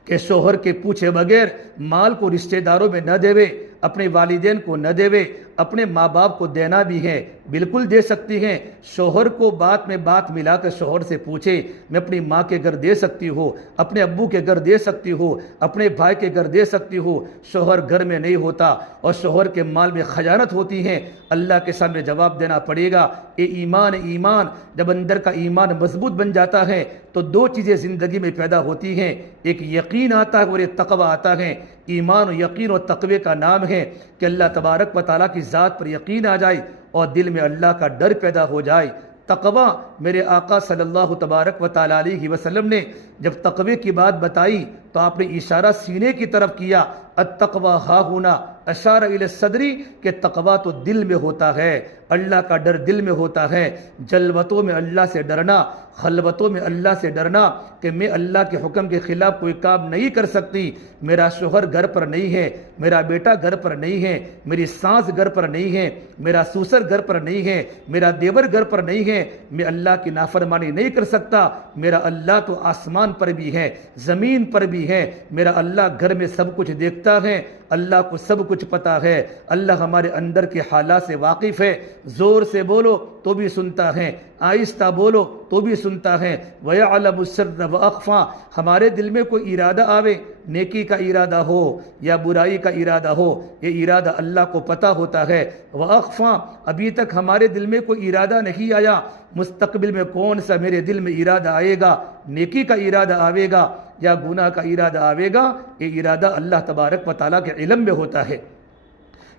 کہ شوہر کے پوچھے بغیر مال کو رشتہ داروں میں نہ دیوے، اپنے والدین کو نہ دیوے، اپنے ماں باپ کو دینا بھی ہے، بالکل دے سکتی ہیں۔ شوہر کو بات میں بات ملا کر شوہر سے پوچھے میں اپنی ماں کے گھر دے سکتی ہوں، اپنے ابو کے گھر دے سکتی ہوں، اپنے بھائی کے گھر دے سکتی ہوں۔ شوہر گھر میں نہیں ہوتا اور شوہر کے مال میں خیانت ہوتی ہے، اللہ کے سامنے جواب دینا پڑے گا۔ ایمان جب اندر کا ایمان مضبوط بن جاتا ہے تو 2 چیزیں زندگی میں پیدا ہوتی ہیں، ایک یقین آتا ہے اور ایک تقوی آتا ہے۔ ایمان و یقین و تقوی کا نام ہے ہیں کہ اللہ تبارک و تعالیٰ کی ذات پر یقین آ جائے اور دل میں اللہ کا ڈر پیدا ہو جائے۔ تقویٰ، میرے آقا صلی اللہ تبارک و تعالیٰ علیہ وسلم نے جب تقوی کی بات بتائی تو آپ نے اشارہ سینے کی طرف کیا، التقویٰ ہا ہونا، اشارہ الی الصدری، کہ تقویٰ تو دل میں ہوتا ہے، اللہ کا ڈر دل میں ہوتا ہے۔ جلوتوں میں اللہ سے ڈرنا، خلوتوں میں اللہ سے ڈرنا کہ میں اللہ کے حکم کے خلاف کوئی کام نہیں کر سکتی، میرا شوہر گھر پر نہیں ہے، میرا بیٹا گھر پر نہیں ہے، میری ساس گھر پر نہیں ہے، میرا سسر گھر پر نہیں ہے، میرا دیور گھر پر نہیں ہے، میں اللہ کی نافرمانی نہیں کر سکتا، میرا اللہ تو آسمان پر بھی ہے، زمین پر بھی ہے، میرا اللہ گھر میں سب کچھ دیکھتا ہے، اللہ کو سب کچھ پتا ہے، اللہ ہمارے اندر کے حالات سے واقف ہے، زور سے بولو تو بھی سنتا ہے، آہستہ بولو تو بھی سنتا ہے، وَيَعْلَمُ السِّرَّ وَأَخْفَى، ہمارے دل میں کوئی ارادہ آوے، نیکی کا ارادہ ہو یا برائی کا ارادہ ہو، یہ ارادہ اللہ کو پتہ ہوتا ہے۔ وَأَخْفَى، ابھی تک ہمارے دل میں کوئی ارادہ نہیں آیا، مستقبل میں کون سا میرے دل میں ارادہ آئے گا، نیکی کا ارادہ آئے گا یا گناہ کا ارادہ آئے گا، یہ ارادہ اللہ تبارک و تعالیٰ کے علم میں ہوتا ہے۔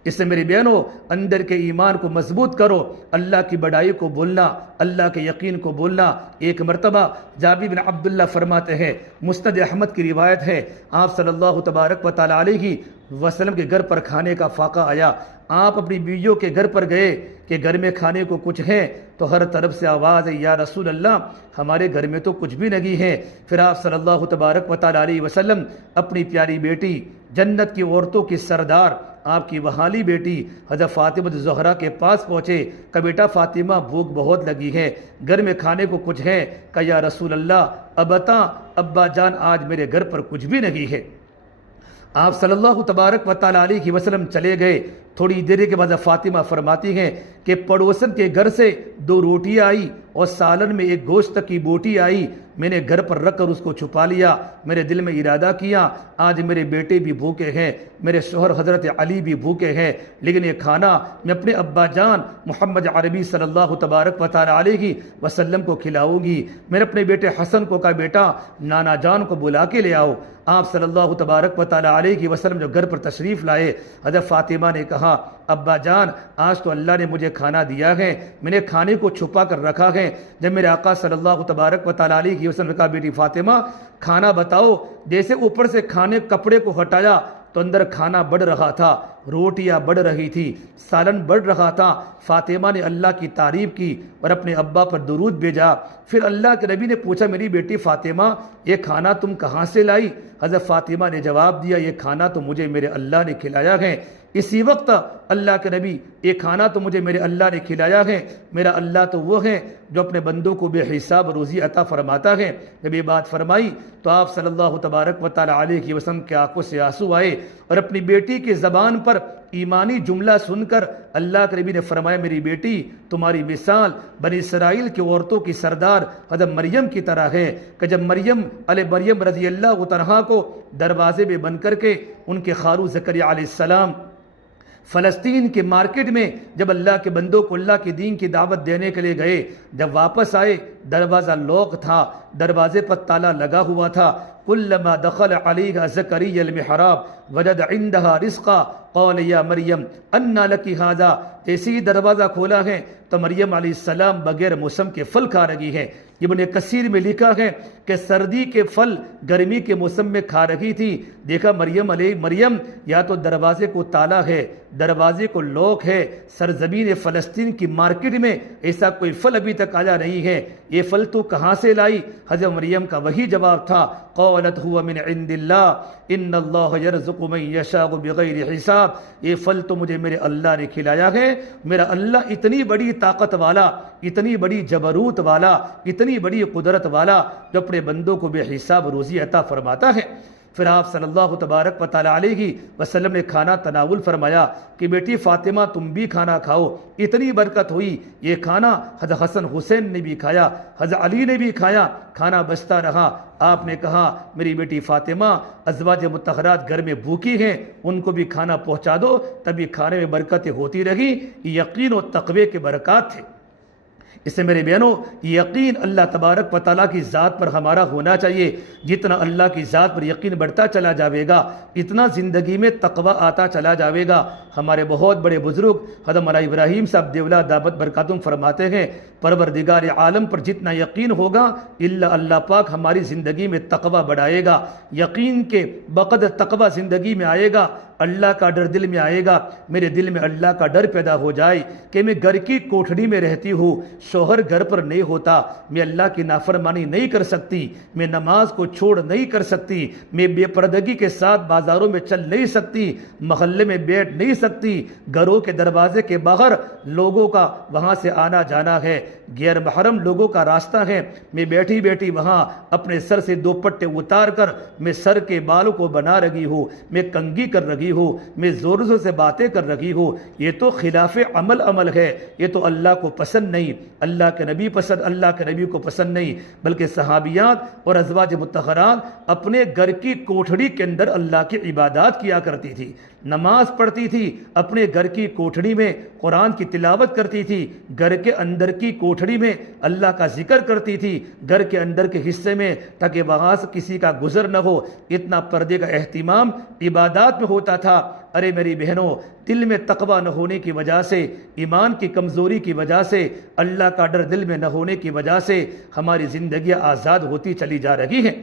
اس سے میری بہنوں، اندر کے ایمان کو مضبوط کرو، اللہ کی بڑائی کو بولنا، اللہ کے یقین کو بولنا۔ ایک مرتبہ جابر بن عبداللہ فرماتے ہیں، مسند احمد کی روایت ہے، آپ صلی اللہ تبارک و تعالیٰ علیہ وسلم کے گھر پر کھانے کا فاقہ آیا، آپ اپنی بیویوں کے گھر پر گئے کہ گھر میں کھانے کو کچھ ہے، تو ہر طرف سے آواز ہے، یا رسول اللہ ہمارے گھر میں تو کچھ بھی نہیں ہے۔ پھر آپ صلی اللہ تبارک و تعالیٰ علیہ وسلم اپنی پیاری بیٹی، جنت کی عورتوں کی سردار، آپ کی وہالی بیٹی حضرت فاطمہ زہرا کے پاس پہنچے کہ بیٹا فاطمہ بھوک بہت لگی ہے، گھر میں کھانے کو کچھ ہے؟ کہ یا رسول اللہ ابتا، ابا جان آج میرے گھر پر کچھ بھی نہیں ہے۔ آپ صلی اللہ تبارک و تعالیٰ علیہ وسلم چلے گئے۔ تھوڑی دیر کے بعد فاطمہ فرماتی ہیں کہ پڑوسن کے گھر سے 2 روٹیاں آئی اور سالن میں ایک گوشت کی بوٹی آئی، میں نے گھر پر رکھ کر اس کو چھپا لیا، میرے دل میں ارادہ کیا آج میرے بیٹے بھی بھوکے ہیں، میرے شوہر حضرت علی بھی بھوکے ہیں، لیکن یہ کھانا میں اپنے ابا جان محمد عربی صلی اللہ تبارک و تعالیٰ علیہ وسلم کو کھلاؤں گی۔ میں نے اپنے بیٹے حسن کو کہا بیٹا نانا جان کو بلا کے لے آؤ۔ آپ صلی اللہ تبارک و تعالیٰ علیہ وسلم جو گھر پر تشریف لائے، حضرت فاطمہ نے کہا ابا جان آج تو اللہ نے مجھے کھانا دیا ہے، میں نے کھانے کو چھپا کر رکھا ہے۔ جب میرے آقا صلی اللہ تبارک و تعالیٰ علیہ وسلم نے کہا بیٹی فاطمہ کھانا بتاؤ، جیسے اوپر سے کھانے کپڑے کو ہٹایا تو اندر کھانا بڑھ رہا تھا، روٹیاں بڑھ رہی تھی، سالن بڑھ رہا تھا۔ فاطمہ نے اللہ کی تعریف کی اور اپنے ابا پر درود بھیجا۔ پھر اللہ کے نبی نے پوچھا میری بیٹی فاطمہ یہ کھانا تم کہاں سے لائی؟ حضرت فاطمہ نے جواب دیا یہ کھانا تو مجھے میرے اللہ نے کھلایا ہے۔ اسی وقت اللہ کے نبی یہ کھانا تو مجھے میرے اللہ نے کھلایا ہے، میرا اللہ تو وہ ہے جو اپنے بندوں کو بے حساب روزی عطا فرماتا ہے۔ جب یہ بات فرمائی تو آپ صلی اللہ تبارک و تعالیٰ علیہ وسلم کے آنکھوں سے آنسو آئے اور اپنی بیٹی کی زبان پر ایمانی جملہ سن کر اللہ کے نبی نے فرمایا میری بیٹی تمہاری مثال بنی اسرائیل کی عورتوں کی سردار حضرت مریم کی طرح ہے کہ جب مریم رضی اللہ عنہا کو دروازے میں بند کر کے ان کے خارو زکریا علیہ السلام فلسطین کے مارکیٹ میں جب اللہ کے بندوں کو اللہ کے دین کی دعوت دینے کے لیے گئے، جب واپس آئے دروازہ لوک تھا، دروازے پر تالا لگا ہوا تھا۔ کلما دخل علیہ زکریا المحراب وجد عندها رزقا قال یا مریم انا لکی ھذا، جیسے ہی دروازہ کھولا ہے تو مریم علیہ السلام بغیر موسم کے پھل کھا رہی ہے۔ ابن کثیر میں لکھا ہے کہ سردی کے پھل گرمی کے موسم میں کھا رہی تھی۔ دیکھا مریم یا تو دروازے کو تالا ہے، دروازے کو لوک ہے، سرزمین فلسطین کی مارکیٹ میں ایسا کوئی پھل ابھی تک آیا نہیں ہے، یہ پھل تو کہاں سے لائی؟ حضرت مریم کا وہی جواب تھا قالت هو من عند اللہ ان اللہ یرزق من یشاء بغیر حساب، یہ پھل تو مجھے میرے اللہ نے کھلایا ہے۔ میرا اللہ اتنی بڑی طاقت والا، اتنی بڑی جبروت والا، اتنی بڑی قدرت والا جو اپنے بندوں کو بے حساب روزی عطا فرماتا ہے۔ پھر آپ صلی اللہ تبارک و تعالیٰ علیہ وسلم نے کھانا تناول فرمایا کہ بیٹی فاطمہ تم بھی کھانا کھاؤ، اتنی برکت ہوئی۔ یہ کھانا حضرت حسن حسین نے بھی کھایا، حضرت علی نے بھی کھایا، کھانا بچتا رہا۔ آپ نے کہا میری بیٹی فاطمہ ازواج مطہرات گھر میں بھوکی ہیں، ان کو بھی کھانا پہنچا دو، تبھی کھانے میں برکتیں ہوتی رہی۔ یقین و تقوی کے برکات تھے۔ اس سے میرے بہنوں یقین اللہ تبارک و تعالیٰ کی ذات پر ہمارا ہونا چاہیے. جتنا اللہ کی ذات پر یقین بڑھتا چلا جاوے گا اتنا زندگی میں تقوی آتا چلا جاوے گا. ہمارے بہت بڑے بزرگ حضرت مولانا ابراہیم صاحب دیولہ دعوت برکاتہم فرماتے ہیں پروردگار عالم پر جتنا یقین ہوگا اللہ پاک ہماری زندگی میں تقوی بڑھائے گا. یقین کے بقدر تقوی زندگی میں آئے گا اللہ کا ڈر دل میں آئے گا. میرے دل میں اللہ کا ڈر پیدا ہو جائے کہ میں گھر کی کوٹھڑی میں رہتی ہوں, شوہر گھر پر نہیں ہوتا, میں اللہ کی نافرمانی نہیں کر سکتی, میں نماز کو چھوڑ نہیں کر سکتی, میں بے پردگی کے ساتھ بازاروں میں چل نہیں سکتی, محلے میں بیٹھ نہیں سکتی, گھروں کے دروازے کے باہر لوگوں کا وہاں سے آنا جانا ہے, غیر محرم لوگوں کا راستہ ہے, میں بیٹھی بیٹھی وہاں اپنے سر سے دوپٹے اتار کر میں سر کے بالوں کو بنا رہی ہوں, میں کنگھی کر رہی ہوں, میں زور زور سے باتیں کر رہی ہوں. یہ تو خلاف عمل ہے, یہ تو اللہ کو پسند نہیں, اللہ کے نبی کو پسند نہیں. بلکہ صحابیات اور ازواج مطہرات اپنے گھر کی کوٹھڑی کے اندر اللہ کی عبادات کیا کرتی تھی, نماز پڑھتی تھی, اپنے گھر کی کوٹھڑی میں قرآن کی تلاوت کرتی تھی, گھر کے اندر کی کوٹھڑی میں اللہ کا ذکر کرتی تھی, گھر کے اندر کے حصے میں تاکہ وہاں سے کسی کا گزر نہ ہو. اتنا پردے کا اہتمام عبادات میں ہوتا تھا. ارے میری بہنوں, دل میں تقوی نہ ہونے کی وجہ سے, ایمان کی کمزوری کی وجہ سے, اللہ کا ڈر دل میں نہ ہونے کی وجہ سے ہماری زندگیاں آزاد ہوتی چلی جا رہی ہیں.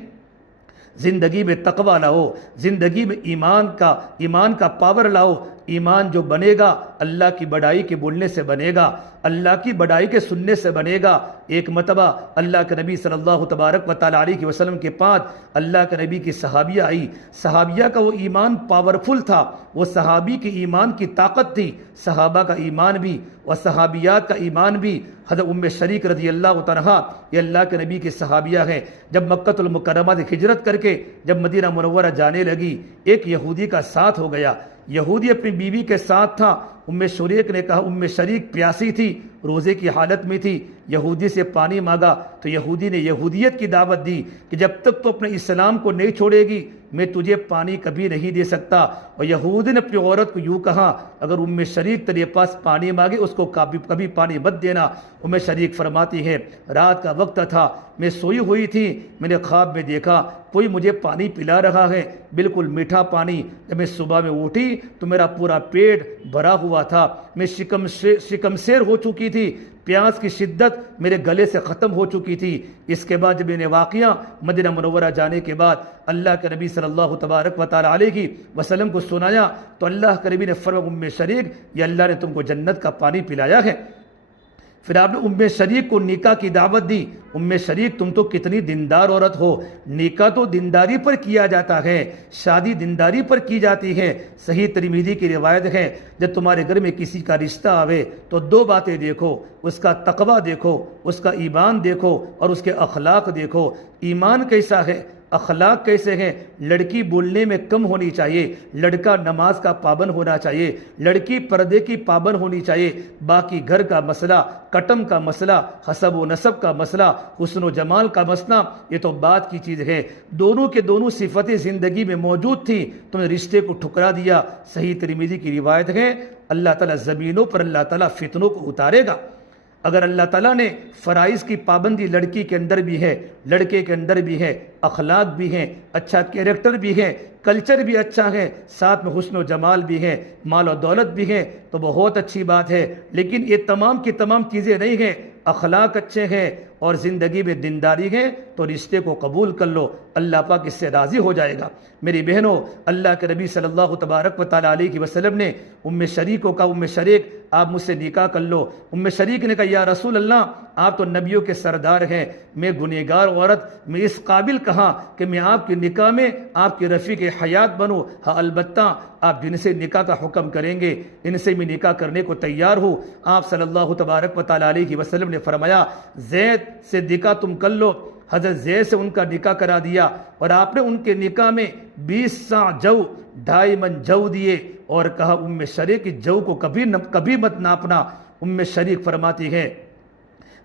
زندگی میں تقوی لاؤ, زندگی میں ایمان کا پاور لاؤ. ایمان جو بنے گا اللہ کی بڑائی کے بولنے سے بنے گا, اللہ کی بڑائی کے سننے سے بنے گا. ایک مرتبہ اللہ کے نبی صلی اللہ تبارک و تعالیٰ علیہ وسلم کے پاس اللہ کے نبی کی صحابیہ آئی. صحابیہ کا وہ ایمان پاورفل تھا, وہ صحابی کے ایمان کی طاقت تھی. صحابہ کا ایمان بھی اور صحابیات کا ایمان بھی. حضرت ام شریک رضی اللہ عنہا یہ اللہ کے نبی کی صحابیہ ہیں. جب مکۃ المکرمہ سے ہجرت کر کے جب مدینہ منورہ جانے لگی, ایک یہودی کا ساتھ ہو گیا. یہودی اپنی بیوی کے ساتھ تھا. ام شریک نے کہا, ام شریک پیاسی تھی, روزے کی حالت میں تھی, یہودی سے پانی مانگا تو یہودی نے یہودیت کی دعوت دی کہ جب تک تو اپنے اسلام کو نہیں چھوڑے گی میں تجھے پانی کبھی نہیں دے سکتا. اور یہودی نے اپنی عورت کو یوں کہا, اگر ام شریک تیرے پاس پانی مانگے اس کو کبھی پانی مت دینا. ام شریک فرماتی ہے, رات کا وقت تھا, میں سوئی ہوئی تھی, میں نے خواب میں دیکھا کوئی مجھے پانی پلا رہا ہے, بالکل میٹھا پانی. جب میں صبح میں اٹھی تو میرا پورا پیٹ بھرا ہوا تھا, میں شکمسیر ہو چکی تھی, پیاس کی شدت میرے گلے سے ختم ہو چکی تھی. اس کے بعد جب میں نے واقعہ مدینہ منورہ جانے کے بعد اللہ کے نبی صلی اللہ تبارک و تعالیٰ علیہ وسلم کو سنایا تو اللہ کے نبی نے فرمایا, ام شریک یہ اللہ نے تم کو جنت کا پانی پلایا ہے. پھر آپ نے ام شریک کو نکاح کی دعوت دی. ام شریک تم تو کتنی دیندار عورت ہو, نکاح تو دینداری پر کیا جاتا ہے, شادی دینداری پر کی جاتی ہے. صحیح ترمذی کی روایت ہے, جب تمہارے گھر میں کسی کا رشتہ آوے تو دو باتیں دیکھو, اس کا تقوی دیکھو, اس کا ایمان دیکھو اور اس کے اخلاق دیکھو. ایمان کیسا ہے, اخلاق کیسے ہیں. لڑکی بولنے میں کم ہونی چاہیے, لڑکا نماز کا پابند ہونا چاہیے, لڑکی پردے کی پابند ہونی چاہیے. باقی گھر کا مسئلہ, کٹم کا مسئلہ, حسب و نسب کا مسئلہ, حسن و جمال کا مسئلہ, یہ تو بات کی چیز ہے. دونوں کے دونوں صفتیں زندگی میں موجود تھیں, تم نے رشتے کو ٹھکرا دیا. صحیح ترمذی کی روایت ہے, اللہ تعالیٰ زمینوں پر اللہ تعالیٰ فتنوں کو اتارے گا. اگر اللہ تعالیٰ نے فرائض کی پابندی لڑکی کے اندر بھی ہے, لڑکے کے اندر بھی ہے, اخلاق بھی ہیں, اچھا کیریکٹر بھی ہے, کلچر بھی اچھا ہے, ساتھ میں حسن و جمال بھی ہے, مال و دولت بھی ہے, تو بہت اچھی بات ہے. لیکن یہ تمام کی تمام چیزیں نہیں ہیں. اخلاق اچھے ہیں اور زندگی میں دینداری ہے تو رشتے کو قبول کر لو, اللہ پاک اس سے راضی ہو جائے گا. میری بہنوں, اللہ کے نبی صلی اللہ تبارک و تعالیٰ علیہ وسلم نے ام شریک کو کہا, ام شریک آپ مجھ سے نکاح کر لو. ام شریک نے کہا, یا رسول اللہ آپ تو نبیوں کے سردار ہیں, میں گنہگار عورت, میں اس قابل کہاں کہ میں آپ کے نکاح میں آپ کے رفیق حیات بنوں. ہاں البتہ آپ جن سے نکاح کا حکم کریں گے ان سے میں نکاح کرنے کو تیار ہوں. آپ صلی اللہ تبارک و تعالیٰ علیہ وسلم نے فرمایا, زید سے نکاح تم کر لو. حضرت زید سے ان کا نکاح کرا دیا اور آپ نے ان کے نکاح میں 20 سا جو, 2.5 من جو دیے اور کہا, ام شریک جو کو کبھی مت ناپنا. ام شریک فرماتی ہے,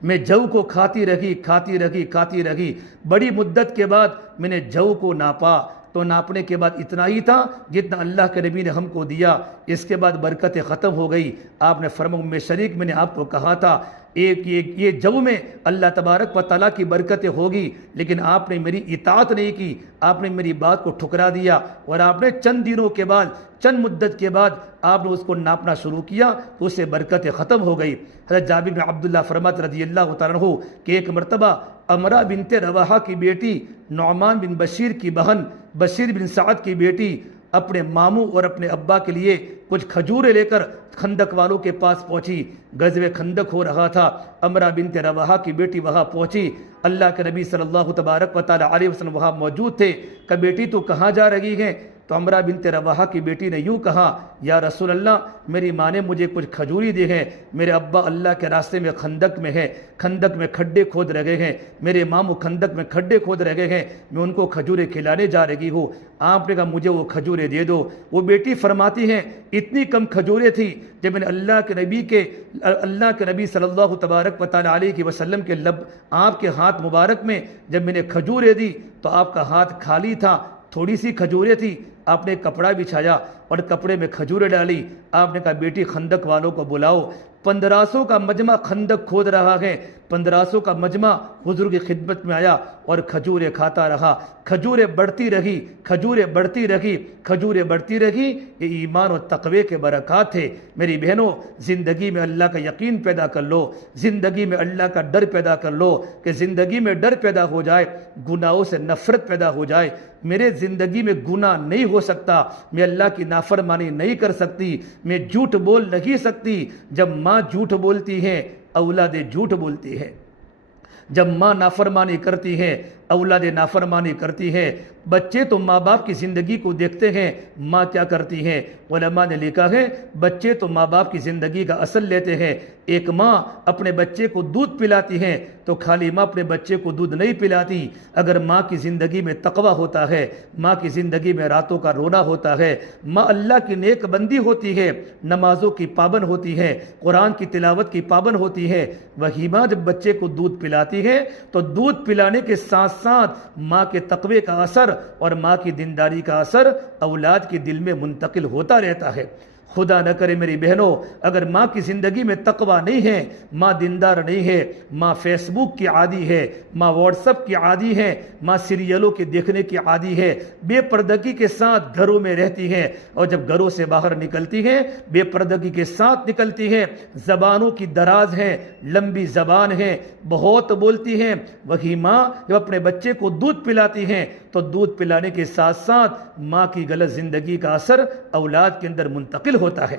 میں جو کو کھاتی رہی. بڑی مدت کے بعد میں نے جو کو ناپا تو ناپنے کے بعد اتنا ہی تھا جتنا اللہ کے نبی نے ہم کو دیا. اس کے بعد برکتیں ختم ہو گئی. آپ نے فرمایا, ام شریک میں نے آپ کو کہا تھا یہ جو میں اللہ تبارک و تعالیٰ کی برکتیں ہوگی، لیکن آپ نے میری اطاعت نہیں کی، آپ نے میری بات کو ٹھکرا دیا، اور آپ نے چند دنوں کے بعد، چند مدت کے بعد آپ نے اس کو ناپنا شروع کیا تو اس سے برکتیں ختم ہو گئی۔ حضرت جابر بن عبداللہ فرماتے رضی اللہ تعالیٰ عنہ کہ ایک مرتبہ امرہ بنت رواحہ کی بیٹی، نعمان بن بشیر کی بہن، بشیر بن سعد کی بیٹی اپنے ماموں اور اپنے ابا کے لیے کچھ کھجوریں لے کر خندق والوں کے پاس پہنچی۔ غزوہ خندق ہو رہا تھا، امرہ بنت رواحہ کی بیٹی وہاں پہنچی، اللہ کے نبی صلی اللہ تبارک و تعالیٰ علیہ وسلم وہاں موجود تھے۔ کہ بیٹی تو کہاں جا رہی ہیں؟ تو امرہ بنت رواحہ کی بیٹی نے یوں کہا، یا رسول اللہ، میری ماں نے مجھے کچھ کھجوری دی ہیں، میرے ابا اللہ کے راستے میں خندق میں ہیں، خندق میں کھڈے کھود رہے ہیں، میرے ماموں خندق میں کھڈے کھود رہے ہیں، میں ان کو کھجوریں کھلانے جا رہی ہوں، آپ نے کہا مجھے وہ کھجوریں دے دو۔ وہ بیٹی فرماتی ہیں اتنی کم کھجوریں تھیں، جب میں نے اللہ کے نبی صلی اللہ تبارک و تعالیٰ علیہ وسلم کے آپ کے ہاتھ مبارک میں جب میں نے کھجوریں دی تو آپ کا ہاتھ خالی تھا، تھوڑی سی کھجوریں تھی، آپ نے کپڑا بچھایا اور کپڑے میں کھجوریں ڈالی، آپ نے کہا بیٹی خندق والوں کو بلاؤ، 1500 کا مجمع خندق کھود رہا ہے، 1500 کا مجمع حضور کی خدمت میں آیا اور کھجوریں کھاتا رہا، کھجوریں بڑھتی رہی، کھجوریں بڑھتی رہی، کھجوریں بڑھتی رہی۔ یہ ایمان و تقوی کے برکات تھے۔ میری بہنوں، زندگی میں اللہ کا یقین پیدا کر لو، زندگی میں اللہ کا ڈر پیدا کر لو، کہ زندگی میں ڈر پیدا ہو جائے، گناہوں سے نفرت پیدا ہو جائے۔ میرے زندگی میں گناہ نہیں ہو سکتا، میں اللہ کی نافرمانی نہیں کر سکتی، میں جھوٹ بول نہیں سکتی۔ جب ماں جھوٹ بولتی ہے، اولادیں جھوٹ بولتی ہے۔ جب ماں نافرمانی کرتی ہے، اولادیں نافرمانی کرتی ہے۔ بچے تو ماں باپ کی زندگی کو دیکھتے ہیں، ماں کیا کرتی ہیں۔ علماء نے لکھا ہے بچے تو ماں باپ کی زندگی کا اصل لیتے ہیں۔ ایک ماں اپنے بچے کو دودھ پلاتی ہے تو خالی ماں اپنے بچے کو دودھ نہیں پلاتی۔ اگر ماں کی زندگی میں تقویٰ ہوتا ہے، ماں کی زندگی میں راتوں کا رونا ہوتا ہے، ماں اللہ کی نیک بندی ہوتی ہے، نمازوں کی پابند ہوتی ہے، قرآن کی تلاوت کی پابند ہوتی ہے، وہی ماں جب بچے کو دودھ پلاتی ہے تو دودھ پلانے کے ساتھ ساتھ ماں کے تقوی کا اثر اور ماں کی دینداری کا اثر اولاد کے دل میں منتقل ہوتا رہتا ہے۔ خدا نہ کرے میری بہنوں، اگر ماں کی زندگی میں تقویٰ نہیں ہے، ماں دیندار نہیں ہے، ماں فیس بک کی عادی ہے، ماں واٹس ایپ کی عادی ہے، ماں سیریلوں کے دیکھنے کی عادی ہے، بے پردگی کے ساتھ گھروں میں رہتی ہے، اور جب گھروں سے باہر نکلتی ہے بے پردگی کے ساتھ نکلتی ہے، زبانوں کی دراز ہے، لمبی زبان ہے، بہت بولتی ہے، وہی ماں جب اپنے بچے کو دودھ پلاتی ہے تو دودھ پلانے کے ساتھ ساتھ ماں کی غلط زندگی کا اثر اولاد کے اندر منتقل ہوتا ہے۔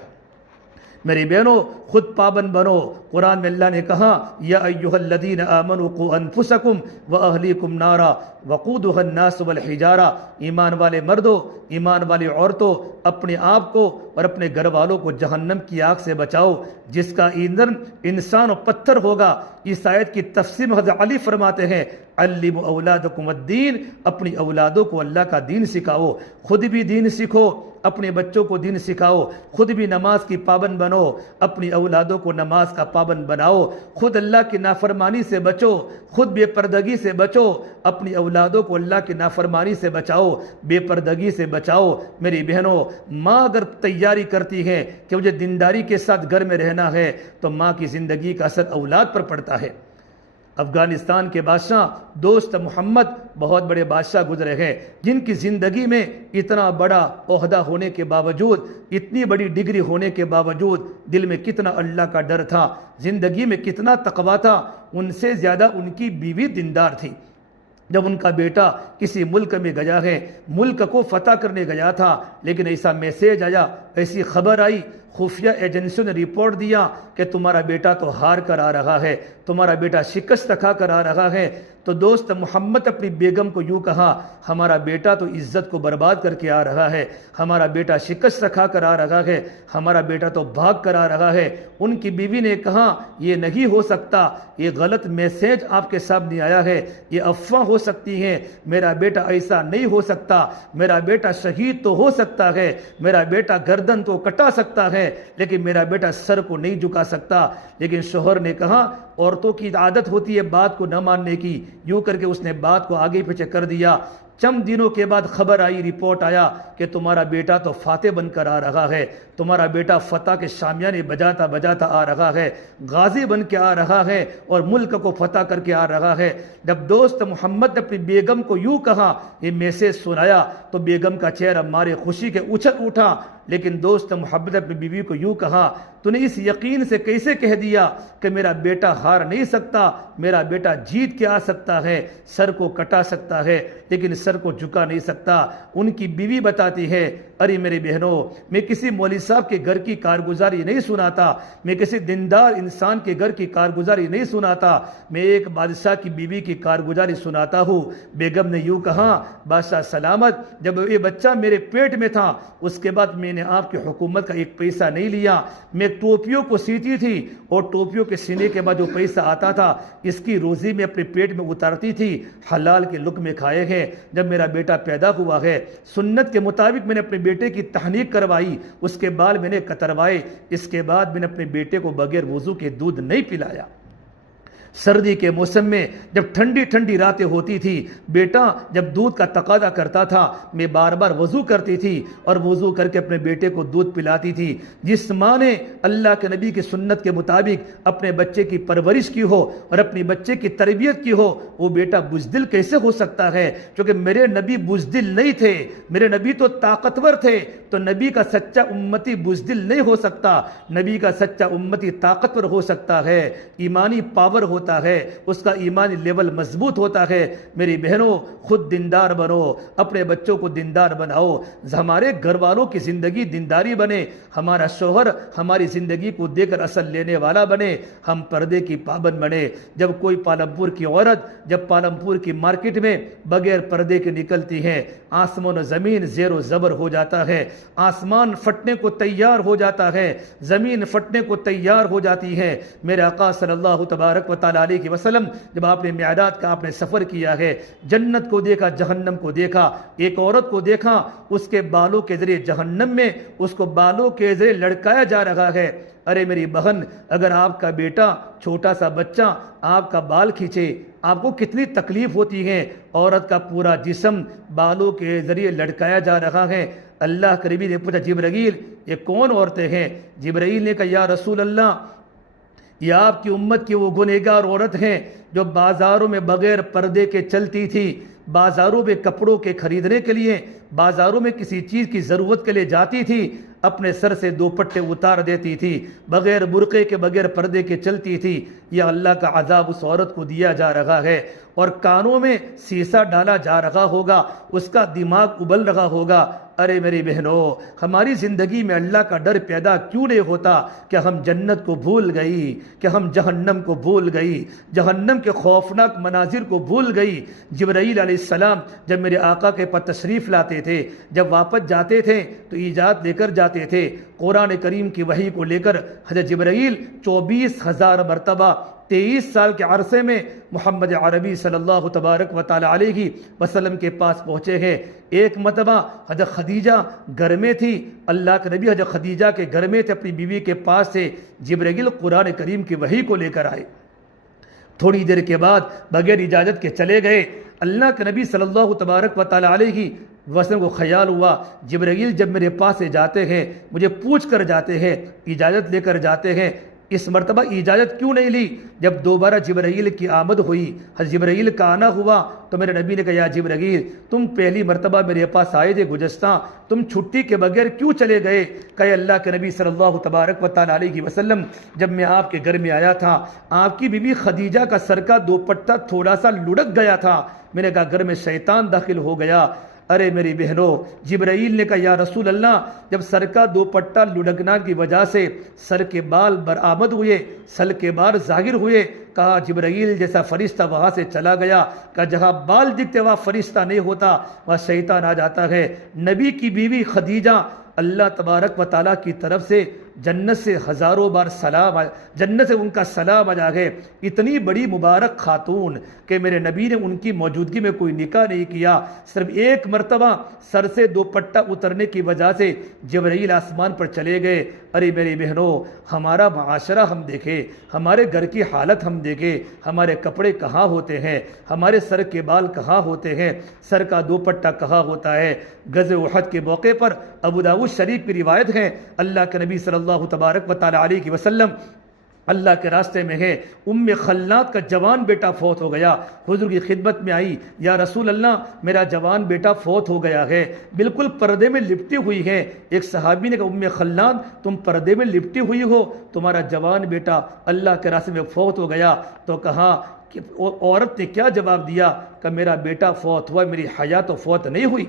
میری بہنوں، خود پابند بنو۔ قرآن میں اللہ نے کہا یا ایھا الذین آمنوا قوا انفسکم واہلیکم نارا وقودھا الناس والحجارہ، ایمان والے مردوں، ایمان والی عورتوں، اپنے آپ کو اور اپنے گھر والوں کو جہنم کی آگ سے بچاؤ جس کا ایندھن انسان و پتھر ہوگا۔ اس آیت کی تفسیر میں حضرت علی فرماتے ہیں علموا اولادکم الدین، اپنی اولادوں کو اللہ کا دین سکھاؤ، خود بھی دین سیکھو، اپنے بچوں کو دین سکھاؤ، خود بھی نماز کی پابند بنو، اپنی اولادوں کو نماز کا پابند بناؤ، خود اللہ کی نافرمانی سے بچو، خود بے پردگی سے بچو، اپنی اولادوں کو اللہ کی نافرمانی سے بچاؤ، بے پردگی سے بچاؤ۔ میری بہنوں، ماں اگر تیاری کرتی ہے کہ مجھے دینداری کے ساتھ گھر میں رہنا ہے تو ماں کی زندگی کا اثر اولاد پر پڑتا ہے۔ افغانستان کے بادشاہ دوست محمد بہت بڑے بادشاہ گزرے ہیں، جن کی زندگی میں اتنا بڑا عہدہ ہونے کے باوجود، اتنی بڑی ڈگری ہونے کے باوجود دل میں کتنا اللہ کا ڈر تھا، زندگی میں کتنا تقویٰ تھا۔ ان سے زیادہ ان کی بیوی دیندار تھی۔ جب ان کا بیٹا کسی ملک میں گیا ہے، ملک کو فتح کرنے گیا تھا، لیکن ایسا میسیج آیا، ایسی خبر آئی، خفیہ ایجنسیوں نے رپورٹ دیا کہ تمہارا بیٹا تو ہار کر آ رہا ہے، تمہارا بیٹا شکست کھا کر آ رہا ہے۔ تو دوست محمد اپنی بیگم کو یوں کہا، ہمارا بیٹا تو عزت کو برباد کر کے آ رہا ہے، ہمارا بیٹا شکست کھا کر آ رہا ہے، ہمارا بیٹا تو بھاگ کر آ رہا ہے۔ ان کی بیوی نے کہا یہ نہیں ہو سکتا، یہ غلط میسیج آپ کے سامنے آیا ہے، یہ افواہ ہو سکتی ہیں، میرا بیٹا ایسا نہیں ہو سکتا، میرا بیٹا شہید تو ہو سکتا ہے، میرا بیٹا گردن تو کٹا سکتا ہے، لیکن میرا بیٹا سر کو نہیں جھکا سکتا۔ لیکن شوہر نے کہا، عورتوں کی عادت ہوتی ہے بات کو نہ ماننے کی، یوں کر کے اس نے بات کو آگے پیچھے کر دیا۔ چند دنوں کے بعد خبر آئی، رپورٹ آیا کہ تمہارا بیٹا تو فاتح بن کر آ رہا ہے، تمہارا بیٹا فتح کے شامیانے بجاتا بجاتا آ رہا ہے، غازی بن کے آ رہا ہے اور ملک کو فتح کر کے آ رہا ہے۔ جب دوست محمد نے اپنی بیگم کو یوں کہا، یہ میسج سنایا، تو بیگم کا چہرہ مارے خوشی کے اچھل اٹھا۔ لیکن دوست محمد نے اپنی بیوی کو یوں کہا، تو نے اس یقین سے کیسے کہہ دیا کہ میرا بیٹا ہار نہیں سکتا، میرا بیٹا جیت کے آ سکتا ہے، سر کو کٹا سکتا ہے لیکن سر کو جھکا نہیں سکتا۔ ان کی بیوی بتاتی ہے، ارے میرے بہنوں، میں کسی مولوی صاحب کے گھر کی کارگزاری نہیں سناتا، میں کسی دیندار انسان کے گھر کی کارگزاری نہیں سناتا، میں ایک بادشاہ کی بیوی کی کارگزاری سناتا ہوں۔ بیگم نے یوں کہا، بادشاہ سلامت، جب یہ بچہ میرے پیٹ میں تھا اس کے بعد میں نے آپ کی حکومت کا ایک پیسہ نہیں لیا، میں ٹوپیوں کو سیتی تھی اور ٹوپیوں کے سینے کے بعد جو پیسہ آتا تھا اس کی روزی میں اپنے پیٹ میں اتارتی تھی، حلال کے لقمے کھائے ہیں۔ جب میرا بیٹا پیدا ہوا ہے سنت کے مطابق میں نے اپنے بیٹے کی تحنیک کروائی، اس کے بال میں نے کتروائے، اس کے بعد میں نے اپنے بیٹے کو بغیر وضو کے دودھ نہیں پلایا۔ سردی کے موسم میں جب ٹھنڈی ٹھنڈی راتیں ہوتی تھی، بیٹا جب دودھ کا تقاضا کرتا تھا میں بار بار وضو کرتی تھی اور وضو کر کے اپنے بیٹے کو دودھ پلاتی تھی۔ جس ماں نے اللہ کے نبی کی سنت کے مطابق اپنے بچے کی پرورش کی ہو اور اپنی بچے کی تربیت کی ہو، وہ بیٹا بزدل کیسے ہو سکتا ہے؟ کیونکہ میرے نبی بزدل نہیں تھے، میرے نبی تو طاقتور تھے، تو نبی کا سچا امتی بزدل نہیں ہو سکتا، نبی کا سچا امتی طاقتور ہو سکتا ہے، ایمانی پاور ہوتا ہے، اس کا ایمانی لیول مضبوط ہوتا ہے۔ میری بہنوں، خود دیندار بنو، اپنے بچوں کو دیندار بناؤ، ہمارے گھر والوں کی زندگی دینداری بنے، ہمارا شوہر ہماری زندگی کو دے کر اصل لینے والا بنے، ہم پردے کی پابند بنے۔ جب کوئی پالمپور کی عورت جب پالمپور کی مارکیٹ میں بغیر پردے کے نکلتی ہے، آسمان و زمین زیر و زبر ہو جاتا ہے، آسمان پھٹنے کو تیار ہو جاتا ہے، زمین پھٹنے کو تیار ہو جاتی ہے۔ میرے آقا صلی اللہ تبارک و تعالیٰ علیہ وسلم جب آپ نے معراج کا آپ نے سفر کیا ہے، جنت کو دیکھا، جہنم کو دیکھا، ایک عورت کو دیکھا، اس کے بالوں کے ذریعے جہنم میں اس کو بالوں کے ذریعے لڑکایا جا رہا ہے۔ ارے میری بہن، اگر آپ کا بیٹا چھوٹا سا بچہ آپ کا بال کھینچے آپ کو کتنی تکلیف ہوتی ہے؟ عورت کا پورا جسم بالوں کے ذریعے لڑکایا جا رہا ہے۔ اللہ کے نبی نے پوچھا، جبرائیل یہ کون عورتیں ہیں؟ جبرائیل نے کہا، یا رسول اللہ، یہ آپ کی امت کی وہ گنہگار عورت ہیں جو بازاروں میں بغیر پردے کے چلتی تھی، بازاروں میں کپڑوں کے خریدنے کے لیے، بازاروں میں کسی چیز کی ضرورت کے لیے جاتی تھی، اپنے سر سے دوپٹے اتار دیتی تھی، بغیر برقعے کے بغیر پردے کے چلتی تھی۔ یہ اللہ کا عذاب اس عورت کو دیا جا رہا ہے، اور کانوں میں سیسا ڈالا جا رہا ہوگا، اس کا دماغ ابل رہا ہوگا۔ ارے میری بہنوں، ہماری زندگی میں اللہ کا ڈر پیدا کیوں نہیں ہوتا کہ ہم جنت کو بھول گئی، کہ ہم جہنم کو بھول گئی، جہنم کے خوفناک مناظر کو بھول گئی۔ جبرائیل علیہ السلام جب میرے آقا کے پاس تشریف لاتے تھے، جب واپس جاتے تھے تو ایجاد لے کر جاتے تھے، قرآن کریم کی وحی کو لے کر حضرت جبرائیل 24,000 مرتبہ 23 سال کے عرصے میں محمد عربی صلی اللہ تبارک و تعالی علیہ وسلم کے پاس پہنچے ہیں۔ ایک مرتبہ حضرت خدیجہ گھر میں تھی، اللہ کے نبی حضرت خدیجہ کے گھر میں تھے، اپنی بیوی کے پاس سے جبرائیل قرآن کریم کی وحی کو لے کر آئے۔ تھوڑی دیر کے بعد بغیر اجازت کے چلے گئے۔ اللہ کے نبی صلی اللہ تبارک و تعالی علیہ وسلم کو خیال ہوا، جبرائیل جب میرے پاس سے جاتے ہیں مجھے پوچھ کر جاتے ہیں، اجازت لے کر جاتے ہیں، اس مرتبہ اجازت کیوں نہیں لی؟ جب دوبارہ جبرائیل کی آمد ہوئی، حضرت جبرائیل کا آنا ہوا تو میرے نبی نے کہا، یا جبرائیل تم پہلی مرتبہ میرے پاس آئے تھے گزشتہ، تم چھٹی کے بغیر کیوں چلے گئے؟ کہ اللہ کے نبی صلی اللہ تبارک و تعالی علیہ وسلم، جب میں آپ کے گھر میں آیا تھا آپ کی بیوی خدیجہ کا سر کا دوپٹہ تھوڑا سا لڑک گیا تھا، میں نے کہا گھر میں شیطان داخل ہو گیا۔ ارے میری بہنوں، جبرائیل نے کہا، یا رسول اللہ، جب سر کا دوپٹہ لڑکنا کی وجہ سے سر کے بال برآمد ہوئے، سر کے بال ظاہر ہوئے، کہا جبرائیل جیسا فرشتہ وہاں سے چلا گیا، کہ جہاں بال دکھتے وہاں فرشتہ نہیں ہوتا، وہاں شیطان آ جاتا ہے۔ نبی کی بیوی خدیجہ اللہ تبارک و تعالیٰ کی طرف سے جنت سے ہزاروں بار جنت سے ان کا سلام آ جائے۔ اتنی بڑی مبارک خاتون کہ میرے نبی نے ان کی موجودگی میں کوئی نکاح نہیں کیا، صرف ایک مرتبہ سر سے دوپٹہ اترنے کی وجہ سے جبرائیل آسمان پر چلے گئے۔ ارے میری بہنوں، ہمارا معاشرہ ہم دیکھیں، ہمارے گھر کی حالت ہم دیکھیں، ہمارے کپڑے کہاں ہوتے ہیں، ہمارے سر کے بال کہاں ہوتے ہیں، سر کا دوپٹہ کہاں ہوتا ہے۔ غزوہ احد کے موقع پر ابو داؤد شریف کی روایت ہے، اللہ کے نبی صلی اللہ تبارک و تعالی علیہ وسلم اللہ کے راستے میں ہے، خلات کا جوان بیٹا فوت ہو گیا، حضور کی خدمت میں آئی، یا رسول اللہ میرا جوان بیٹا فوت ہو گیا ہے، بالکل پردے میں لپٹی ہوئی ہے۔ ایک صحابی نے کہا خلات تم پردے میں لپٹی ہوئی ہو، تمہارا جوان بیٹا اللہ کے راستے میں فوت ہو گیا، تو کہا کہ عورت نے کیا جواب دیا کہ میرا بیٹا فوت ہوا، میری حیا تو فوت نہیں ہوئی،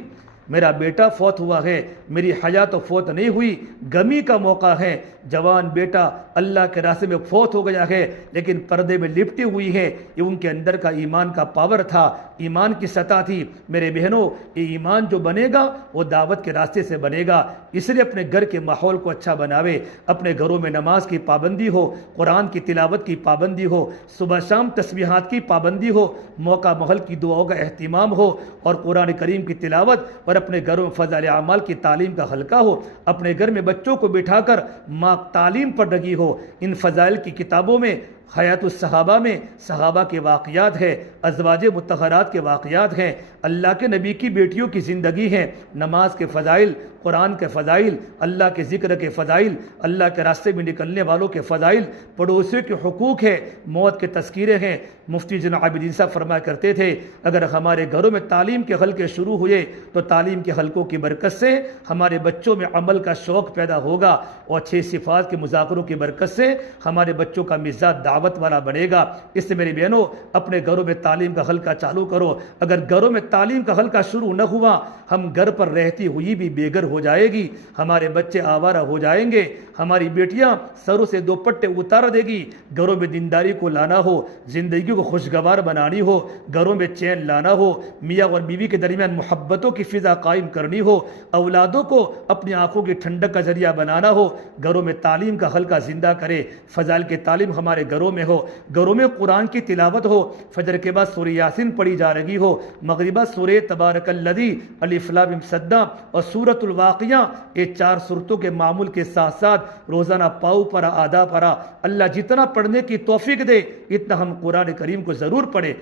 میرا بیٹا فوت ہوا ہے، میری حیا تو فوت نہیں ہوئی، غمی کا موقع ہے، جوان بیٹا اللہ کے راستے میں فوت ہو گیا ہے لیکن پردے میں لپٹی ہوئی ہے۔ یہ ان کے اندر کا ایمان کا پاور تھا، ایمان کی سطح تھی۔ میرے بہنوں، یہ ایمان جو بنے گا وہ دعوت کے راستے سے بنے گا، اس لیے اپنے گھر کے ماحول کو اچھا بناوے، اپنے گھروں میں نماز کی پابندی ہو، قرآن کی تلاوت کی پابندی ہو، صبح شام تسبیحات کی پابندی ہو، موقع محل کی دعاؤں کا اہتمام ہو، اور قرآن کریم کی تلاوت، اور اپنے گھروں میں فضائل اعمال کی تعلیم کا حلقہ ہو، اپنے گھر میں بچوں کو بٹھا کر ماں تعلیم پڑھ رہی ہو۔ ان فضائل کی کتابوں میں حیات الصحابہ میں صحابہ کے واقعات ہیں، ازواج مطہرات کے واقعات ہیں، اللہ کے نبی کی بیٹیوں کی زندگی ہے، نماز کے فضائل، قرآن کے فضائل، اللہ کے ذکر کے فضائل، اللہ کے راستے میں نکلنے والوں کے فضائل، پڑوسیوں کے حقوق ہے، موت کے تذکیرے ہیں۔ مفتی جناب عابدین صاحب فرمایا کرتے تھے اگر ہمارے گھروں میں تعلیم کے حلقے شروع ہوئے تو تعلیم کے حلقوں کی برکت سے ہمارے بچوں میں عمل کا شوق پیدا ہوگا، اور اچھے صفات کے مذاکروں کی برکت سے ہمارے بچوں کا مزاج دعوت والا بنے گا۔ اس سے میری بہنوں، اپنے گھروں میں تعلیم کا حلقہ چالو کرو۔ اگر گھروں میں تعلیم کا حلقہ شروع نہ ہوا، ہم گھر پر رہتی ہوئی بھی بے گھر ہو جائے گی، ہمارے بچے آوارہ ہو جائیں گے، ہماری بیٹیاں سروں سے دوپٹے اتار دے گی۔ گھروں میں دینداری کو لانا ہو، زندگی کو خوشگوار بنانی ہو، گھروں میں چین لانا ہو، میاں اور بیوی کے درمیان محبتوں کی فضا قائم کرنی ہو، اولادوں کو اپنی آنکھوں کی ٹھنڈک کا ذریعہ بنانا ہو، گھروں میں تعلیم کا حلقہ زندہ کرے، فضائل کی تعلیم ہمارے گھروں میں ہو، گھروں میں قرآن کی تلاوت ہو، فجر کے بعد سورہ یاسین پڑھی جا رہی ہو، مغربہ سورہ تبارک الذی الف لام سجدہ اور سورۃ الواقعہ، یہ 4 سورتوں کے معمول کے ساتھ ساتھ روزانہ پاؤ پرا آدھا پرا، اللہ جتنا پڑھنے کی توفیق دے اتنا ہم قرآن کریم کو ضرور پڑھیں۔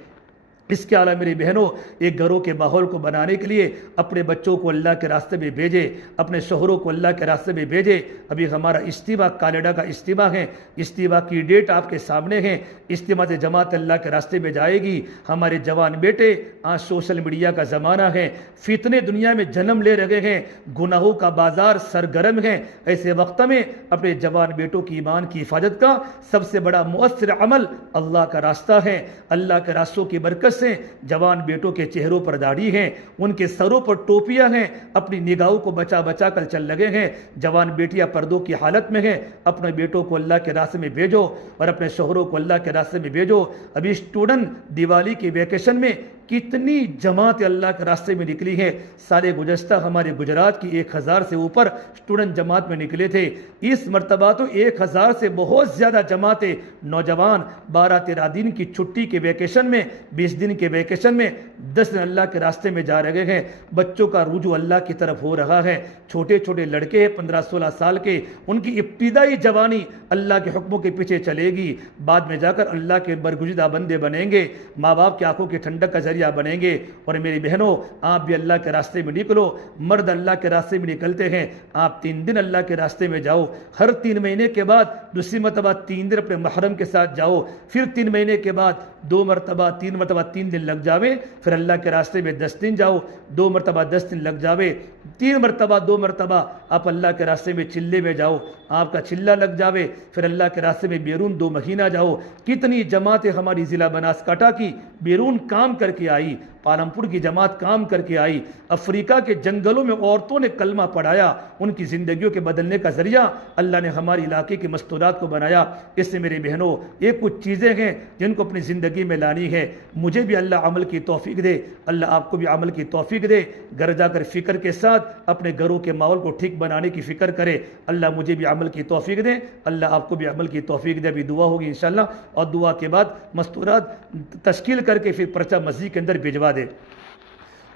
اس کے علاوہ میری بہنوں، ایک گھروں کے ماحول کو بنانے کے لیے اپنے بچوں کو اللہ کے راستے میں بھیجے، اپنے شوہروں کو اللہ کے راستے میں بھیجے۔ ابھی ہمارا اجتماع کانیڈا کا اجتماع ہے، اجتماع کی ڈیٹ آپ کے سامنے ہے، اجتماع سے جماعت اللہ کے راستے میں جائے گی۔ ہمارے جوان بیٹے، آج سوشل میڈیا کا زمانہ ہے، فتنے دنیا میں جنم لے رہے ہیں، گناہوں کا بازار سرگرم ہے۔ ایسے وقت میں اپنے جوان بیٹوں کی ایمان کی حفاظت کا سب سے بڑا مؤثر عمل اللہ کا راستہ ہے۔ اللہ کے راستوں کی برکت سے جوان بیٹوں کے چہروں پر داڑھی ہیں، ان کے سروں پر ٹوپیاں ہیں، اپنی نگاہوں کو بچا بچا کر چل لگے ہیں۔ جوان بیٹیاں پردوں کی حالت میں ہیں، اپنے بیٹوں کو اللہ کے راستے میں بھیجو اور اپنے شوہروں کو اللہ کے راستے میں بھیجو۔ ابھی اسٹوڈنٹ دیوالی کے ویکیشن میں کتنی جماعتیں اللہ کے راستے میں نکلی ہیں۔ سال گزشتہ ہمارے گجرات کی 1000 سے اوپر اسٹوڈنٹ جماعت میں نکلے تھے، اس مرتبہ تو 1000 سے بہت زیادہ جماعتیں، نوجوان 12-13 دن کی چھٹی کے ویکیشن میں، 20 دن کے ویکیشن میں 10 دن اللہ کے راستے میں جا رہے ہیں۔ بچوں کا رجوع اللہ کی طرف ہو رہا ہے، چھوٹے چھوٹے لڑکے ہیں 15-16 سال کے، ان کی ابتدائی جوانی اللہ کے حکموں کے پیچھے چلے گی، بعد میں جا کر اللہ کے برگزیدہ بندے بنیں گے، ماں باپ کی آنکھوں کی ٹھنڈک کا ذریعہ بنیں گے۔ اور میری بہنوں، آپ بھی اللہ کے راستے میں نکلو، مرد اللہ کے راستے میں نکلتے ہیں، آپ 3 دن اللہ کے راستے میں جاؤ، ہر 3 مہینے کے بعد دوسری مرتبہ 3 دن اپنے محرم کے ساتھ جاؤ، پھر 3 مہینے کے بعد 2 مرتبہ 3 مرتبہ 3 دن لگ جاوے، پھر اللہ کے راستے میں 10 دن جاؤ، 2 مرتبہ 10 دن لگ جاوے، 3 مرتبہ 2 مرتبہ آپ اللہ کے راستے میں چلے میں جاؤ، آپ کا چلہ لگ جاوے، پھر اللہ کے راستے میں بیرون 2 مہینہ جاؤ۔ کتنی جماعتیں ہماری ضلع بناسکانٹھا کی بیرون کام کر کے آئی، پالمپور کی جماعت کام کر کے آئی، افریقہ کے جنگلوں میں عورتوں نے کلمہ پڑھایا، ان کی زندگیوں کے بدلنے کا ذریعہ اللہ نے ہمارے علاقے کی مستورات کو بنایا۔ اس سے میرے بہنوں یہ کچھ چیزیں ہیں جن کو اپنی زندگی میں لانی ہے۔ مجھے بھی اللہ عمل کی توفیق دے، اللہ آپ کو بھی عمل کی توفیق دے، گھر جا کر فکر کے ساتھ اپنے گھروں کے ماحول کو ٹھیک بنانے کی فکر کرے۔ اللہ مجھے بھی عمل کی توفیق دے، اللہ آپ کو بھی عمل کی توفیق دے۔ ابھی دعا ہوگی انشاءاللہ، اور دعا کے بعد مستورات تشکیل کر کے پھر پرچہ مسجد کے اندر بھجوا دے۔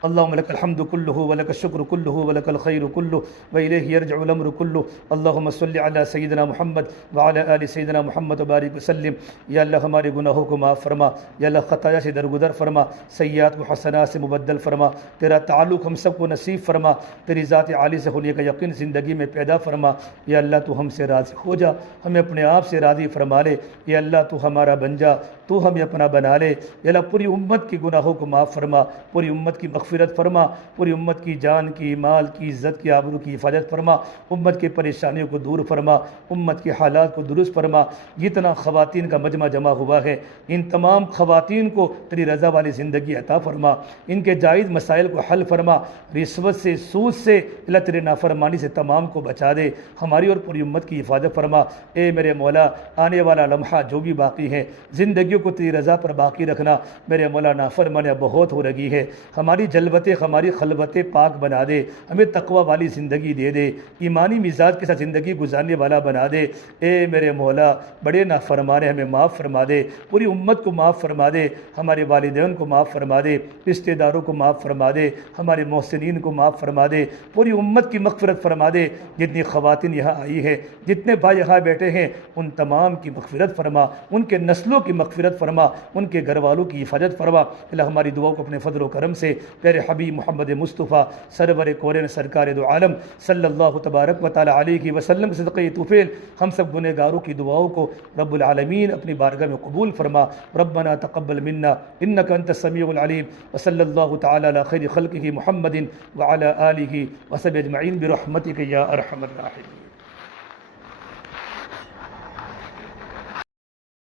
اللهم لك الحمد كله ولك الشكر كله ولك الخير كله وإليه يرجع الأمر كله اللهم صل على سيدنا محمد وعلى آل سيدنا محمد وبارك وسلم۔ یا اللہ ہمارے گناہوں کو معاف فرما، یا اللہ خطایا سے درگزر فرما، سیئات کو حسنات سے مبدل فرما، تیرا تعلق ہم سب کو نصیب فرما، تیری ذات عالی سے ہونے کا یقین زندگی میں پیدا فرما۔ یا اللہ تو ہم سے راضی ہو جا، ہمیں اپنے آپ سے راضی فرما لے۔ یا اللہ تو ہمارا بن جا، تو ہمیں اپنا بنا لے۔ یا اللہ پوری امت کی گناہوں کو معاف فرما، پوری امت کی مغفرت فرما، پوری امت کی جان کی، مال کی، عزت کی، آبرو کی حفاظت فرما، امت کی پریشانیوں کو دور فرما، امت کے حالات کو درست فرما۔ جتنا خواتین کا مجمع جمع ہوا ہے، ان تمام خواتین کو تیری رضا والی زندگی عطا فرما، ان کے جائز مسائل کو حل فرما، رشوت سے، سود سے، اللہ تیرے نافرمانی سے تمام کو بچا دے، ہماری اور پوری امت کی حفاظت فرما۔ اے میرے مولا، آنے والا لمحہ جو بھی باقی ہے، زندگیوں کو تیری رضا پر باقی رکھنا۔ میرے مولا نافرمانیاں بہت ہو رہی ہے، ہماری جلوتیں، ہماری خلوتیں پاک بنا دے، ہمیں تقوی والی زندگی دے دے، ایمانی مزاج کے ساتھ زندگی گزارنے والا بنا دے۔ اے میرے مولا، بڑے نافرمان ہیں، ہمیں معاف فرما دے، پوری امت کو معاف فرما دے، ہمارے والدین کو معاف فرما دے، رشتہ داروں کو معاف فرما دے، ہمارے محسنین کو معاف فرما دے، پوری امت کی مغفرت فرما دے۔ جتنی خواتین یہاں آئی ہیں، جتنے بھائی یہاں بیٹھے ہیں، ان تمام کی مغفرت فرما، ان کے نسلوں کی مغفرت فرما، ان کے گھر والوں کی حفاظت فرما۔ اللہ ہماری دعاؤں کو اپنے فضل و کرم سے پیارے حبیب محمد مصطفیٰ سرور کونین سرکار دو عالم صلی اللہ تبارک و تعالی علیہ وسلم کے صدقہ طفیل ہم سب گنہگاروں کی دعاؤں کو رب العالمین اپنی بارگاہ میں قبول فرما۔ ربنا تقبل منا انک انت السمیع العلیم، وصلی اللہ تعالی علی خیر خلقہ محمد وعلی آلہ وصحبہ اجمعین برحمتک یا ارحم الراحمین۔